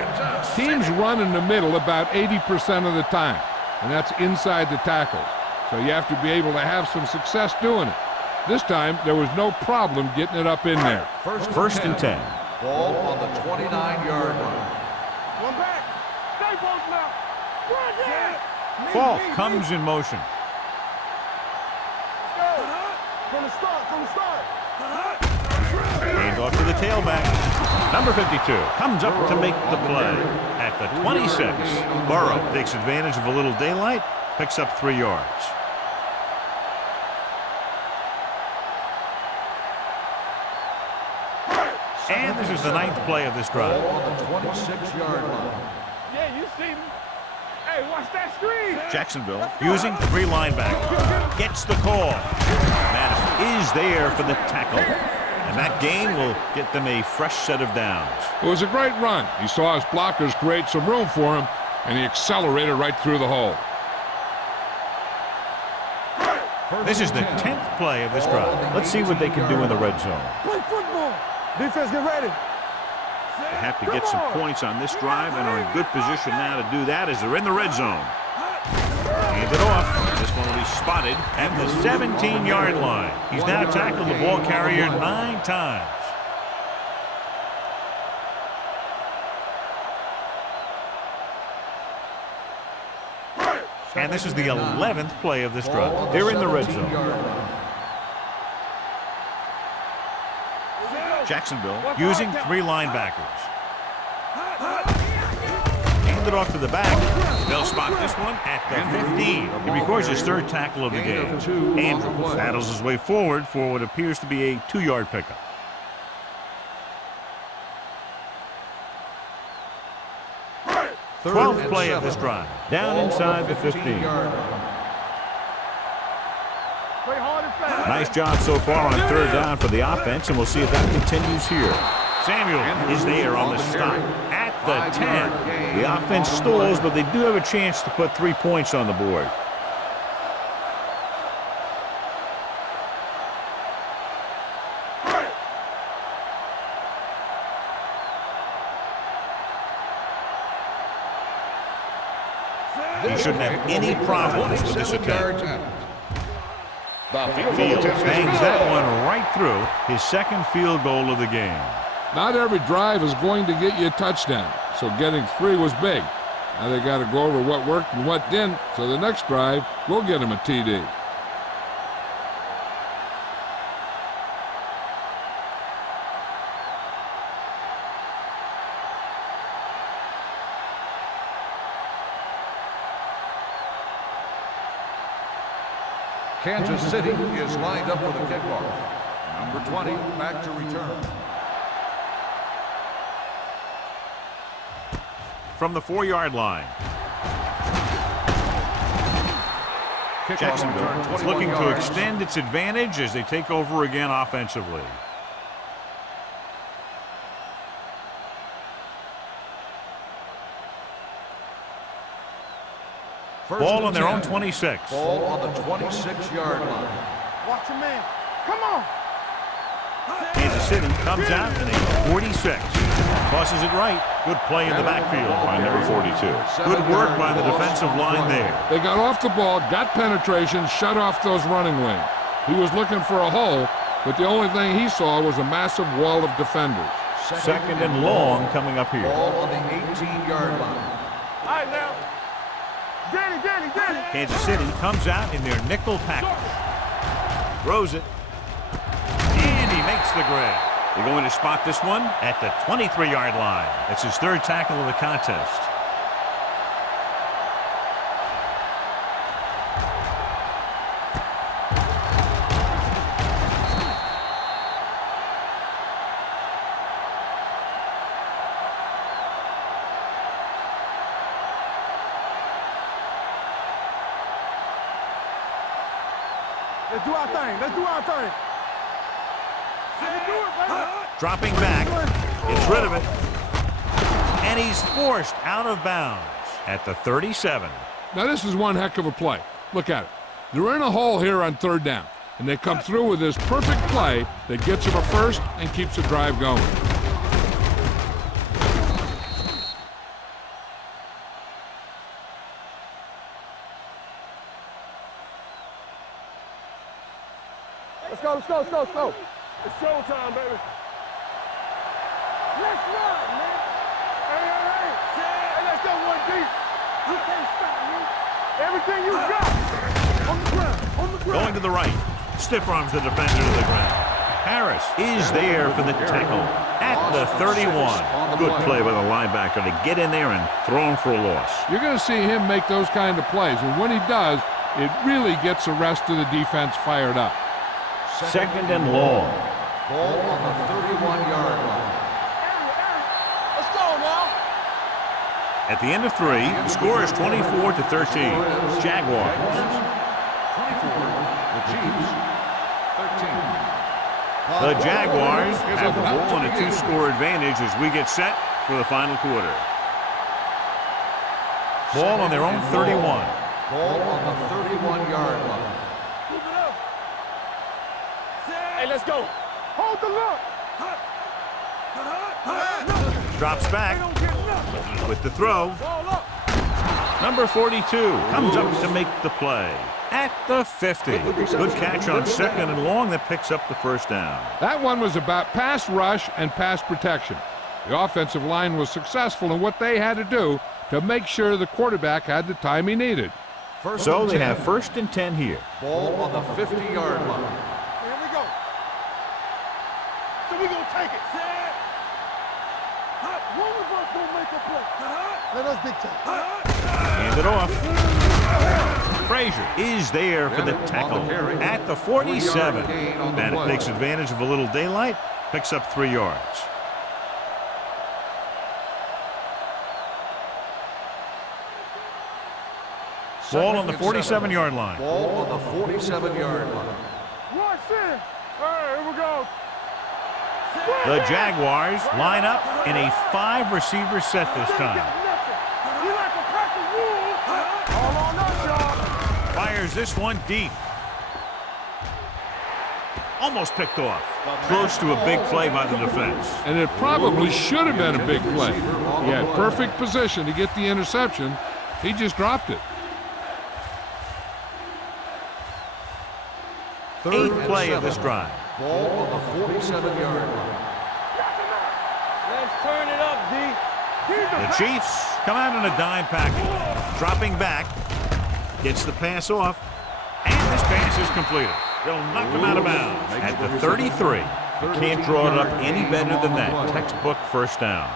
Teams run in the middle about 80% of the time, and that's inside the tackles. So you have to be able to have some success doing it. This time, there was no problem getting it up in there. First and 10. Ball on the 29-yard line. One back. Stay close now. Run there. Falk comes in motion. Go. From the start. Hand off to the tailback. Number 52 comes up to make the play. At the 26, Burrow takes advantage of a little daylight, picks up 3 yards. And this is the 9th play of this drive. Ball on the 26-yard line. Yeah, you see me. Hey, watch that screen. Jacksonville using 3 linebackers. Gets the call. Madison is there for the tackle. And that gain will get them a fresh set of downs. It was a great run. He saw his blockers create some room for him, and he accelerated right through the hole. This is the 10th play of this drive. Let's see what they can do in the red zone. Play football. Defense, get ready. They have to get some points on this drive and are in good position now to do that as they're in the red zone. Hand it off. This one will be spotted at the 17-yard line. He's now tackled the ball carrier 9 times. And this is the 11th play of this drive. They're in the red zone. Jacksonville using 3 linebackers. Hand it off to the back. They'll spot this one at the 15. He records his 3rd tackle of the game. Andrews battles his way forward for what appears to be a 2-yard pickup. Twelfth play of this drive. Down inside the 15. Play hard and fast. Nice job so far on 3rd down for the offense, and we'll see if that continues here. Samuel is there on the stop at the 10. The offense stalls, but they do have a chance to put 3 points on the board. He shouldn't have any problems with this attempt. The Fields bangs that one right through, his second field goal of the game. Not every drive is going to get you a touchdown, so getting 3 was big. Now they got to go over what worked and what didn't, so the next drive will get him a TD. Kansas City is lined up for the kickoff. Number 20 back to return. From the 4-yard line. Jacksonville is looking to extend its advantage as they take over again offensively. Ball on their own 26. Ball on the 26-yard line. Watch your man. Come on. Kansas City comes out in a 46. Tosses it right. Good play in the backfield by number 42. Good work by the defensive line there. They got off the ball, got penetration, shut off those running lanes. He was looking for a hole, but the only thing he saw was a massive wall of defenders. Second and long coming up here. Ball on the 18-yard line. All right, now. Danny. Kansas City comes out in their nickel package. Throws it. And he makes the grab. They're going to spot this one at the 23-yard line. That's his 3rd tackle of the contest. Let's do our thing. Let's do our thing. Dropping back, gets rid of it, and he's forced out of bounds at the 37. Now this is one heck of a play. Look at it. They're in a hole here on 3rd down, and they come through with this perfect play that gets them a first and keeps the drive going. Let's go. It's showtime, baby. Let's run, man. Hey, let's go one deep. You can't stop me. Everything you got. On the ground. Going to the right. Stiff arms the defender to the ground. Harris is there for the tackle at the 31. Good play by the linebacker to get in there and throw him for a loss. You're going to see him make those kind of plays, and when he does, it really gets the rest of the defense fired up. Second and long. Ball on the 31-yard line. Let's go now. At the end of 3, the score is 24-13. Jaguars. 24, the Chiefs, 13. The Jaguars have the ball on a 2-score advantage as we get set for the final quarter. Ball on their own 31. Ball on the 31-yard line. Move it up. Hey, let's go. Hold the look. Drops back with the throw. Ball up. Number 42 comes up to make the play at the 50. Good catch on 2nd and long that picks up the first down. That one was about pass rush and pass protection. The offensive line was successful in what they had to do to make sure the quarterback had the time he needed. So they have 1st and 10 here. Ball on the 50-yard line. Here we go. So we gonna take it. One of us gonna make a play. Let us dictate. Hand it off. Frazier is there for the tackle at the 47. Bennett takes advantage of a little daylight, picks up 3 yards. Ball on the 47-yard line. Ball on the 47-yard line. Watch this. All right, here we go. The Jaguars line up in a 5-receiver set this time. You like a pack of wolves. All on us, y'all. Fires this one deep. Almost picked off. Close to a big play by the defense. And it probably should have been a big play. He had perfect position to get the interception. He just dropped it. 8th play of this drive. Ball on the 47-yard line. Let's turn it up, D. The Chiefs come out in a dime package. Dropping back. Gets the pass off. And this pass is completed. They'll knock him out of bounds at the 33. You can't draw it up any better than that. Textbook first down.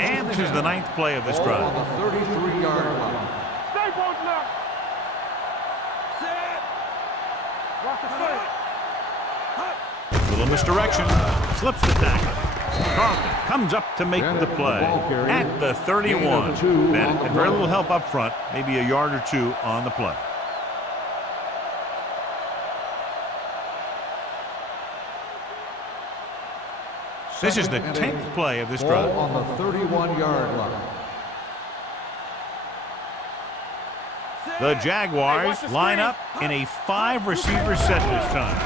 And this is the 9th play of this drive. On the 33-yard line. Stay both now. Set. Watch the foot. Little misdirection. Slips the tackle. Carlton comes up to make the play at the 31. Bennett had very little help up front, maybe a yard or two on the play. This is the 10th play of this drive. Ball on the 31-yard line. The Jaguars line up in a 5-receiver set this time.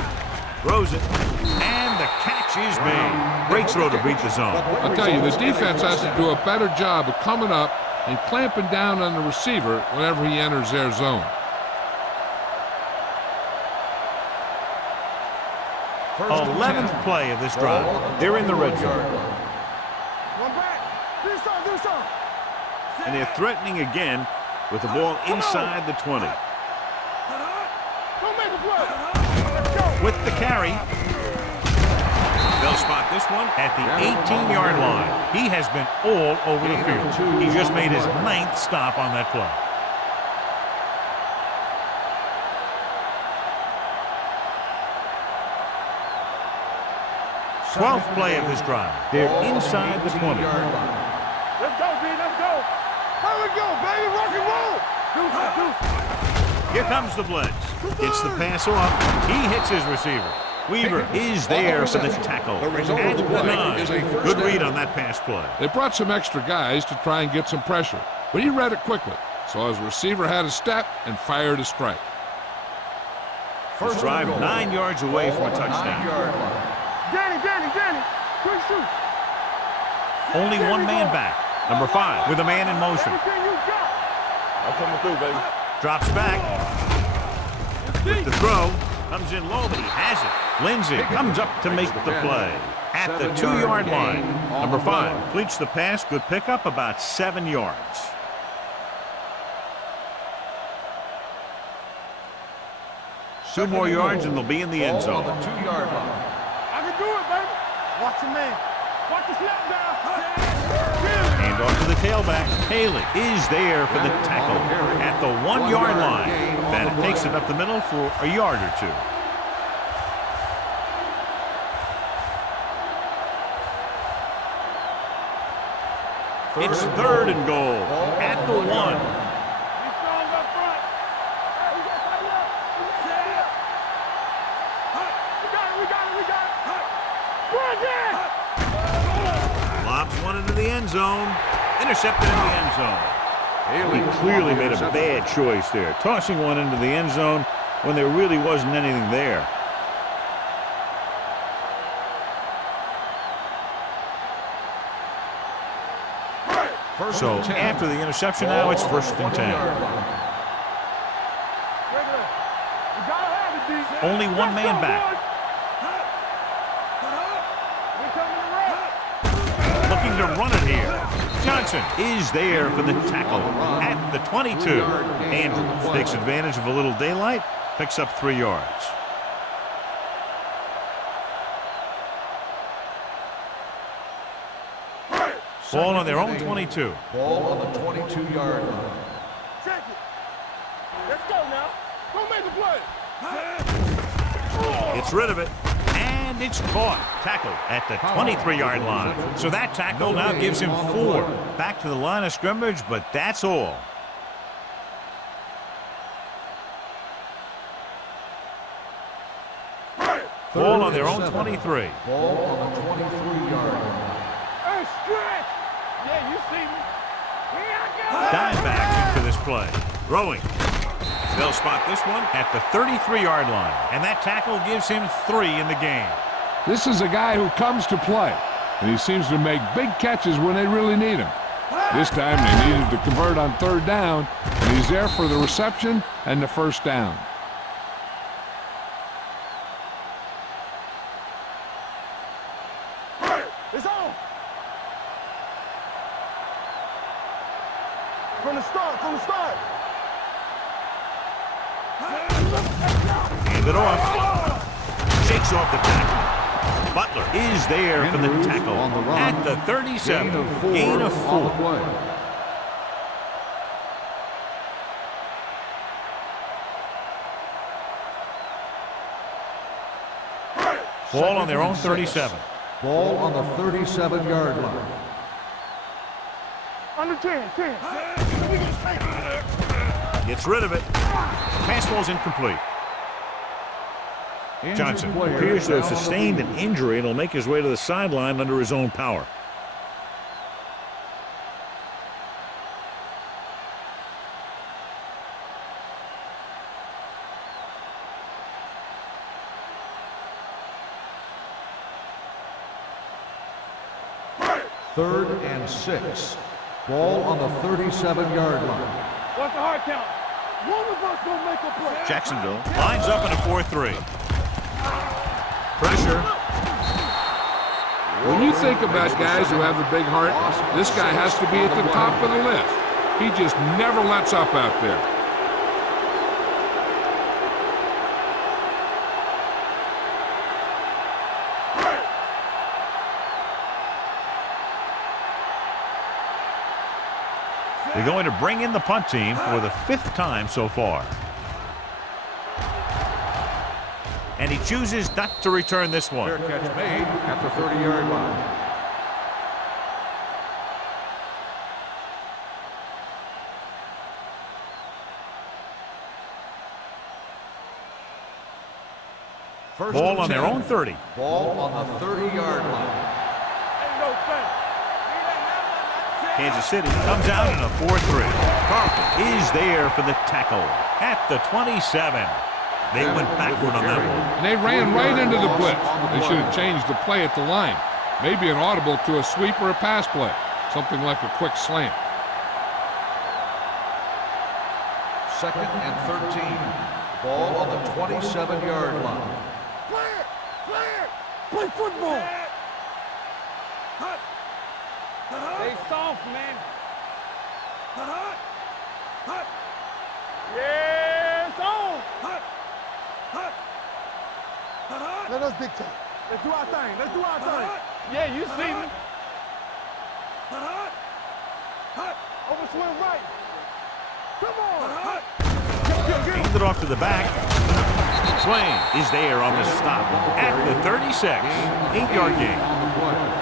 Throws it, and the catch is made. Great throw to beat the zone. I'll tell you, the defense has to do a better job of coming up and clamping down on the receiver whenever he enters their zone. 11th play of this drive. They're in the red zone. One back. Do something. And they're threatening again with the ball inside the 20. Don't make a play. Let's go. With the carry. They'll spot this one at the 18-yard line. He has been all over the field. He just made his 9th stop on that play. Twelfth play of this drive. They're inside the 20. Let's go, B. Let's go. Here we go, baby. Rock and roll. Deuce. Here comes the blitz. Gets the pass off. He hits his receiver. Weaver is there for the tackle. At the 9. Good read on that pass play. They brought some extra guys to try and get some pressure, but he read it quickly. So his receiver had a step and fired a strike. First drive 9 yards away from a touchdown. Danny. Quick shoot. Only one man back. Number 5 with a man in motion. Everything you got. I'm coming through, baby. Drops back. With the throw. Comes in low, but he has it. Lindsey comes up to make the play. At the 2-yard line. Number 5 completes the pass. Good pickup, about 7 yards. Two more yards and they'll be in the end zone. On the 2-yard line. I can do it, baby. Watch the man. Watch the slap down. Hand off to the tailback. Haley is there for the tackle at the 1-yard line. Bennett takes it up the middle for a yard or two. It's 3rd and goal at the 1. He's strong up front. Hey, we got tight up. We got it. Lobs one into the end zone. Intercepted in the end zone. He clearly made a bad choice there, tossing one into the end zone when there really wasn't anything there. So after the interception now, it's 1st and 10. Only one man back. Looking to run it here. Johnson is there for the tackle at the 22. Andrews takes advantage of a little daylight, picks up 3 yards. Ball on their own 22. Ball on the 22-yard line. Check it. Let's go now. Go make the play. Gets rid of it, and it's caught. Tackled at the 23-yard line. So that tackle now gives him 4. Back to the line of scrimmage, but that's all. Ball on their own 23. Ball on the 23-yard line. Hey, stretch. Yeah, you see me. Dimebacks in for this play. Throwing. They'll spot this one at the 33-yard line, and that tackle gives him 3 in the game. This is a guy who comes to play, and he seems to make big catches when they really need him. This time they needed to convert on third down, and he's there for the reception and the first down. It's on. From the start, Hand it off. Shakes off the tackle. Butler is there for the tackle on the run. at the 37. Gain of 4. On the play. Ball on their own 37. Ball on the 37-yard line. Under 10. Gets rid of it. Pass ball's incomplete. Johnson appears to have sustained an injury and will make his way to the sideline under his own power. Third and 6. Ball on the 37-yard line. What's the hard count? One of us gonna make a play. Jacksonville lines up in a 4-3. Pressure. When you think about guys who have a big heart, this guy has to be at the top of the list. He just never lets up out there. They're going to bring in the punt team for the 5th time so far. And he chooses not to return this one. Fair catch made at the 30-yard line. Ball on their own 30. Ball on the 30-yard line. Ain't no thing. Kansas City comes out in a 4-3. Carlton is there for the tackle at the 27. They went backward on that one. And they ran right into the blitz. They should have changed the play at the line. Maybe an audible to a sweep or a pass play. Something like a quick slant. Second and 13. Ball on the 27-yard line. Play football. Stay soft, man. Yeah, it's on. Let us dictate. Let's do our thing. Yeah, you see me. Over swing right. Come on. Hands it off to the back. Swain is there on the stop at the 36. 8-yard gain. On the play.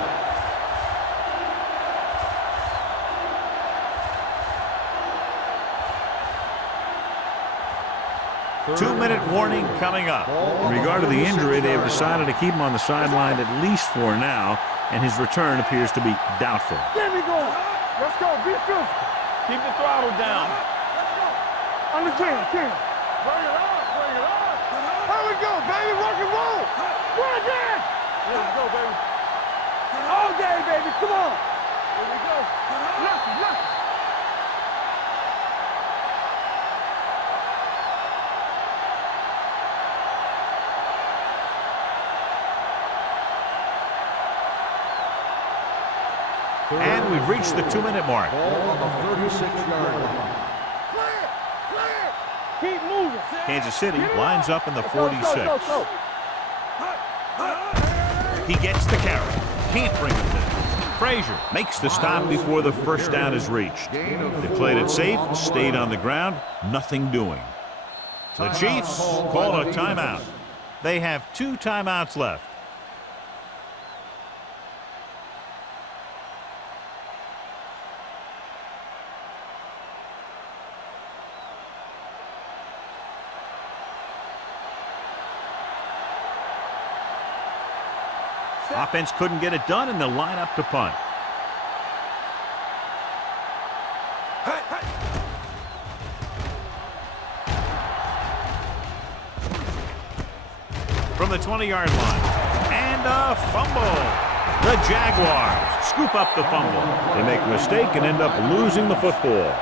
Two-minute warning coming up. In regard to the injury, they have decided to keep him on the sideline at least for now, and his return appears to be doubtful. There we go. Let's go. Be physical. Keep the throttle down. Under 10. Bring it on. Here we go, baby. Rock and roll. Work it. Let's go, baby. All day, baby. Come on. Here we go. Look. And we've reached the 2-minute mark. Ball on the 36-yard line. Clear. Keep moving. Kansas City lines up in the 46. Go. He gets the carry. Can't bring it down. Frazier makes the stop before the first down is reached. They played it safe, stayed on the ground, nothing doing. The Chiefs call a timeout. They have 2 timeouts left. Offense couldn't get it done, and they'll line up to punt. From the 20-yard line. And a fumble. The Jaguars scoop up the fumble. They make a mistake and end up losing the football.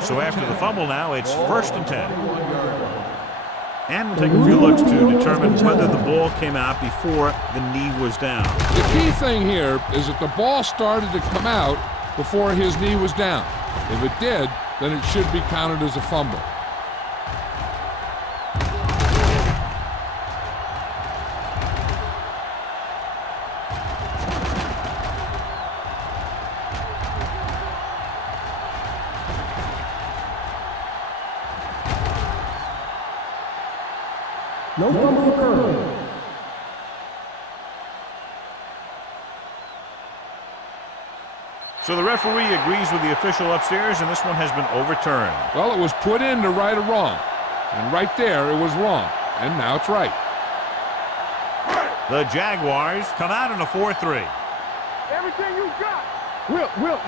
So after the fumble now, it's 1st and 10. And we'll take a few looks to determine whether the ball came out before the knee was down. The key thing here is that the ball started to come out before his knee was down. If it did, then it should be counted as a fumble. No fumble occurred. So the referee agrees with the official upstairs, and this one has been overturned. Well, it was put in to right a wrong. And right there, it was wrong. And now it's right. The Jaguars come out in a 4-3. Everything you got. Will. You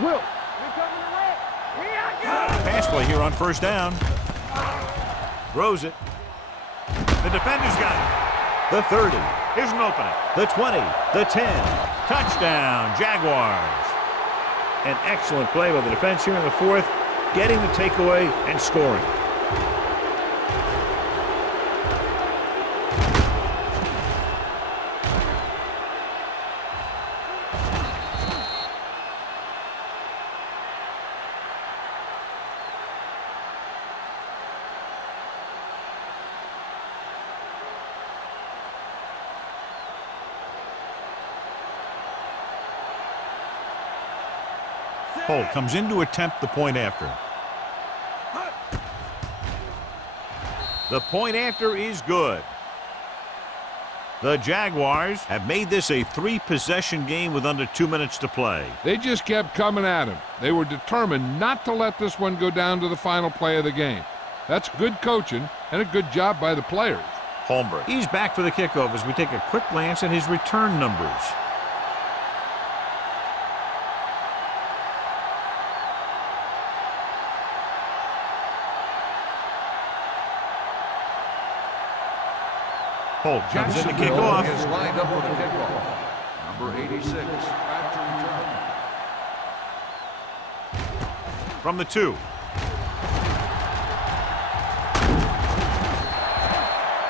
coming to red? We are good. Pass play here on 1st down. Throws it. The defender's got it. The 30. Here's an opening. The 20. The 10. Touchdown, Jaguars. An excellent play by the defense here in the 4th, getting the takeaway and scoring. Holt comes in to attempt the point after. The point after is good. The Jaguars have made this a 3-possession game with under 2 minutes to play. They just kept coming at him. They were determined not to let this one go down to the final play of the game. That's good coaching and a good job by the players. Holmberg. He's back for the kickoff as we take a quick glance at his return numbers. Holt comes in to kick off. Is lined up for the kickoff. Number 86, back to return. From the 2.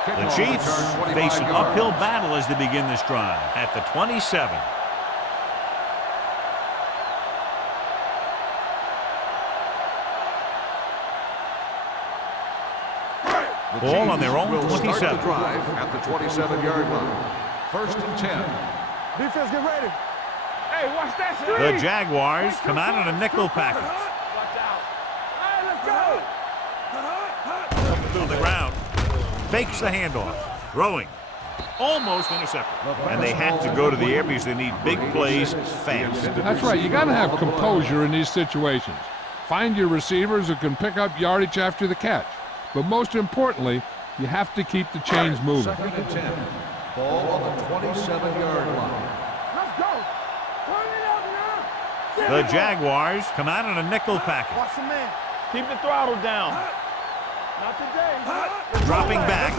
The Chiefs face an uphill battle as they begin this drive at the 27. Ball on their own 27. Drive at the 27-yard line. 1st and 10. Defense, get ready. Hey, watch that screen. The Jaguars come out in a nickel package. Watch out. Hey, let's go. Through the ground. Fakes the handoff. Throwing. Almost intercepted. And they have to go to the air because they need big plays fast. That's right. You got to have composure in these situations. Find your receivers who can pick up yardage after the catch. But most importantly, you have to keep the chains moving. 2nd and 10. Ball on the 27-yard line. Let's go. Turn it up now. The Jaguars come out in a nickel package. Watch the man. Keep the throttle down. Not today. Dropping back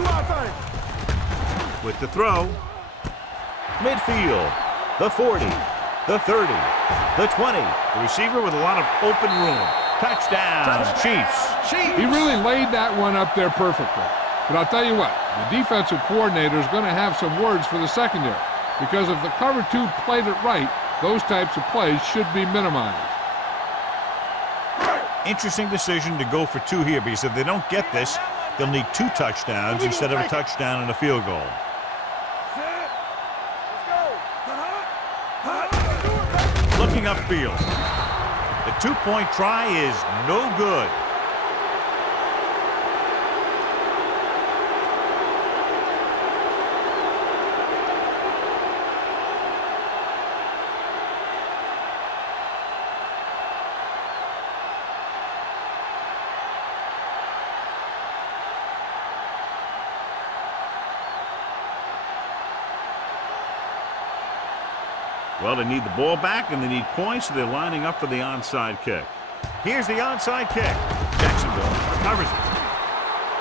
with the throw. Midfield. The 40. The 30. The 20. The receiver with a lot of open room. Touchdown, Chiefs. He really laid that one up there perfectly. But I'll tell you what, the defensive coordinator is going to have some words for the secondary. Because if the cover 2 played it right, those types of plays should be minimized. Interesting decision to go for 2 here, because if they don't get this, they'll need 2 touchdowns instead of a touchdown and a field goal. Looking upfield. The 2-point try is no good. Well, they need the ball back, and they need points, so they're lining up for the onside kick. Here's the onside kick. Jacksonville recovers it.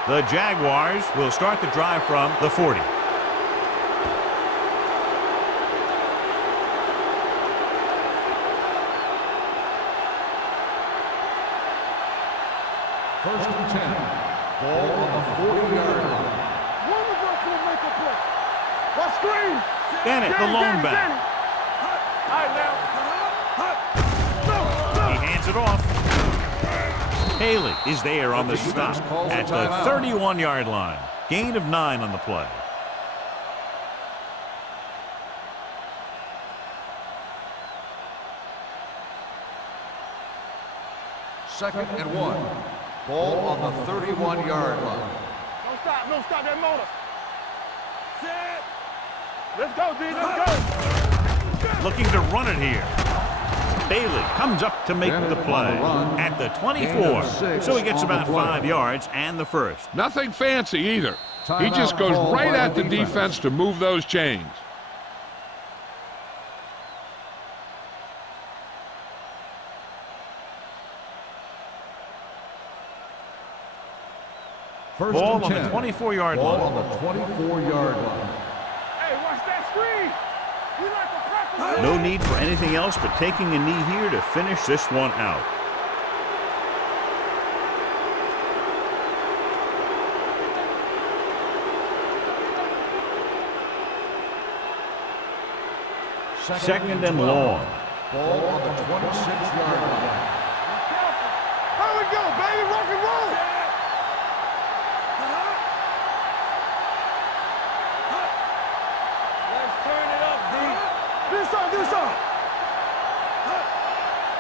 The Jaguars will start the drive from the 40. First and 10. Ball on the 40-yard line. One of us will make a play. What screen? Bennett, the lone back. All right, now. He hands it off. Haley is there on the stop at the 31-yard line. Gain of 9 on the play. Second and 1. Ball on the 31-yard line. Don't stop that motor. Set. Let's go, D, let's go. Looking to run it here. Bailey comes up to make the play at the 24. So he gets about 5 yards and the first. Nothing fancy either. He just goes right at the defense to move those chains. Ball on the 24-yard line. Ball on the 24-yard line. Hey, watch that screen. We like to practice. No need for anything else but taking a knee here to finish this one out. Second and long. Ball on the 26-yard line. Here we go, baby. Rock and roll. Let's turn it up, D. Do some.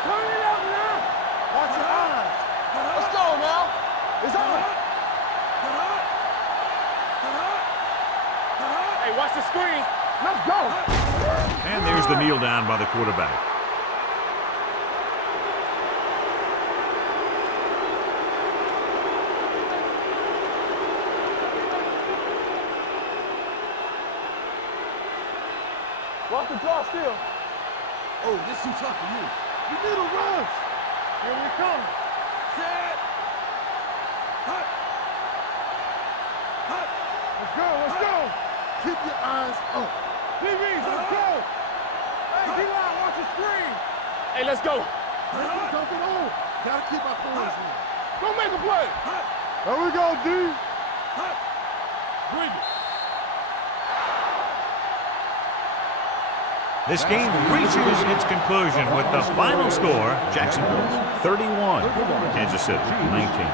Turn it up now. Watch your eyes. Let's go now. It's on. Hey, watch the screen. Let's go. And there's the kneel down by the quarterback. Walk the draw still. Oh, this too tough for you. You need a rush. Here we come. Set. Hut. Hut. Let's go. Keep your eyes up. DBs, let's go. Hey, D-line, watch the screen. Hey, let's go. Don't get old. Gotta keep our corners in. Go make a play. There we go, D. Bring it. This game reaches its conclusion with the final score, Jacksonville 31, Kansas City 19.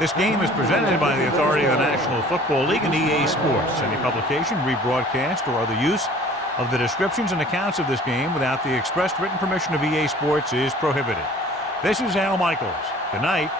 This game is presented by the authority of the National Football League and EA Sports. Any publication, rebroadcast, or other use of the descriptions and accounts of this game without the expressed written permission of EA Sports is prohibited. This is Al Michaels. Good night.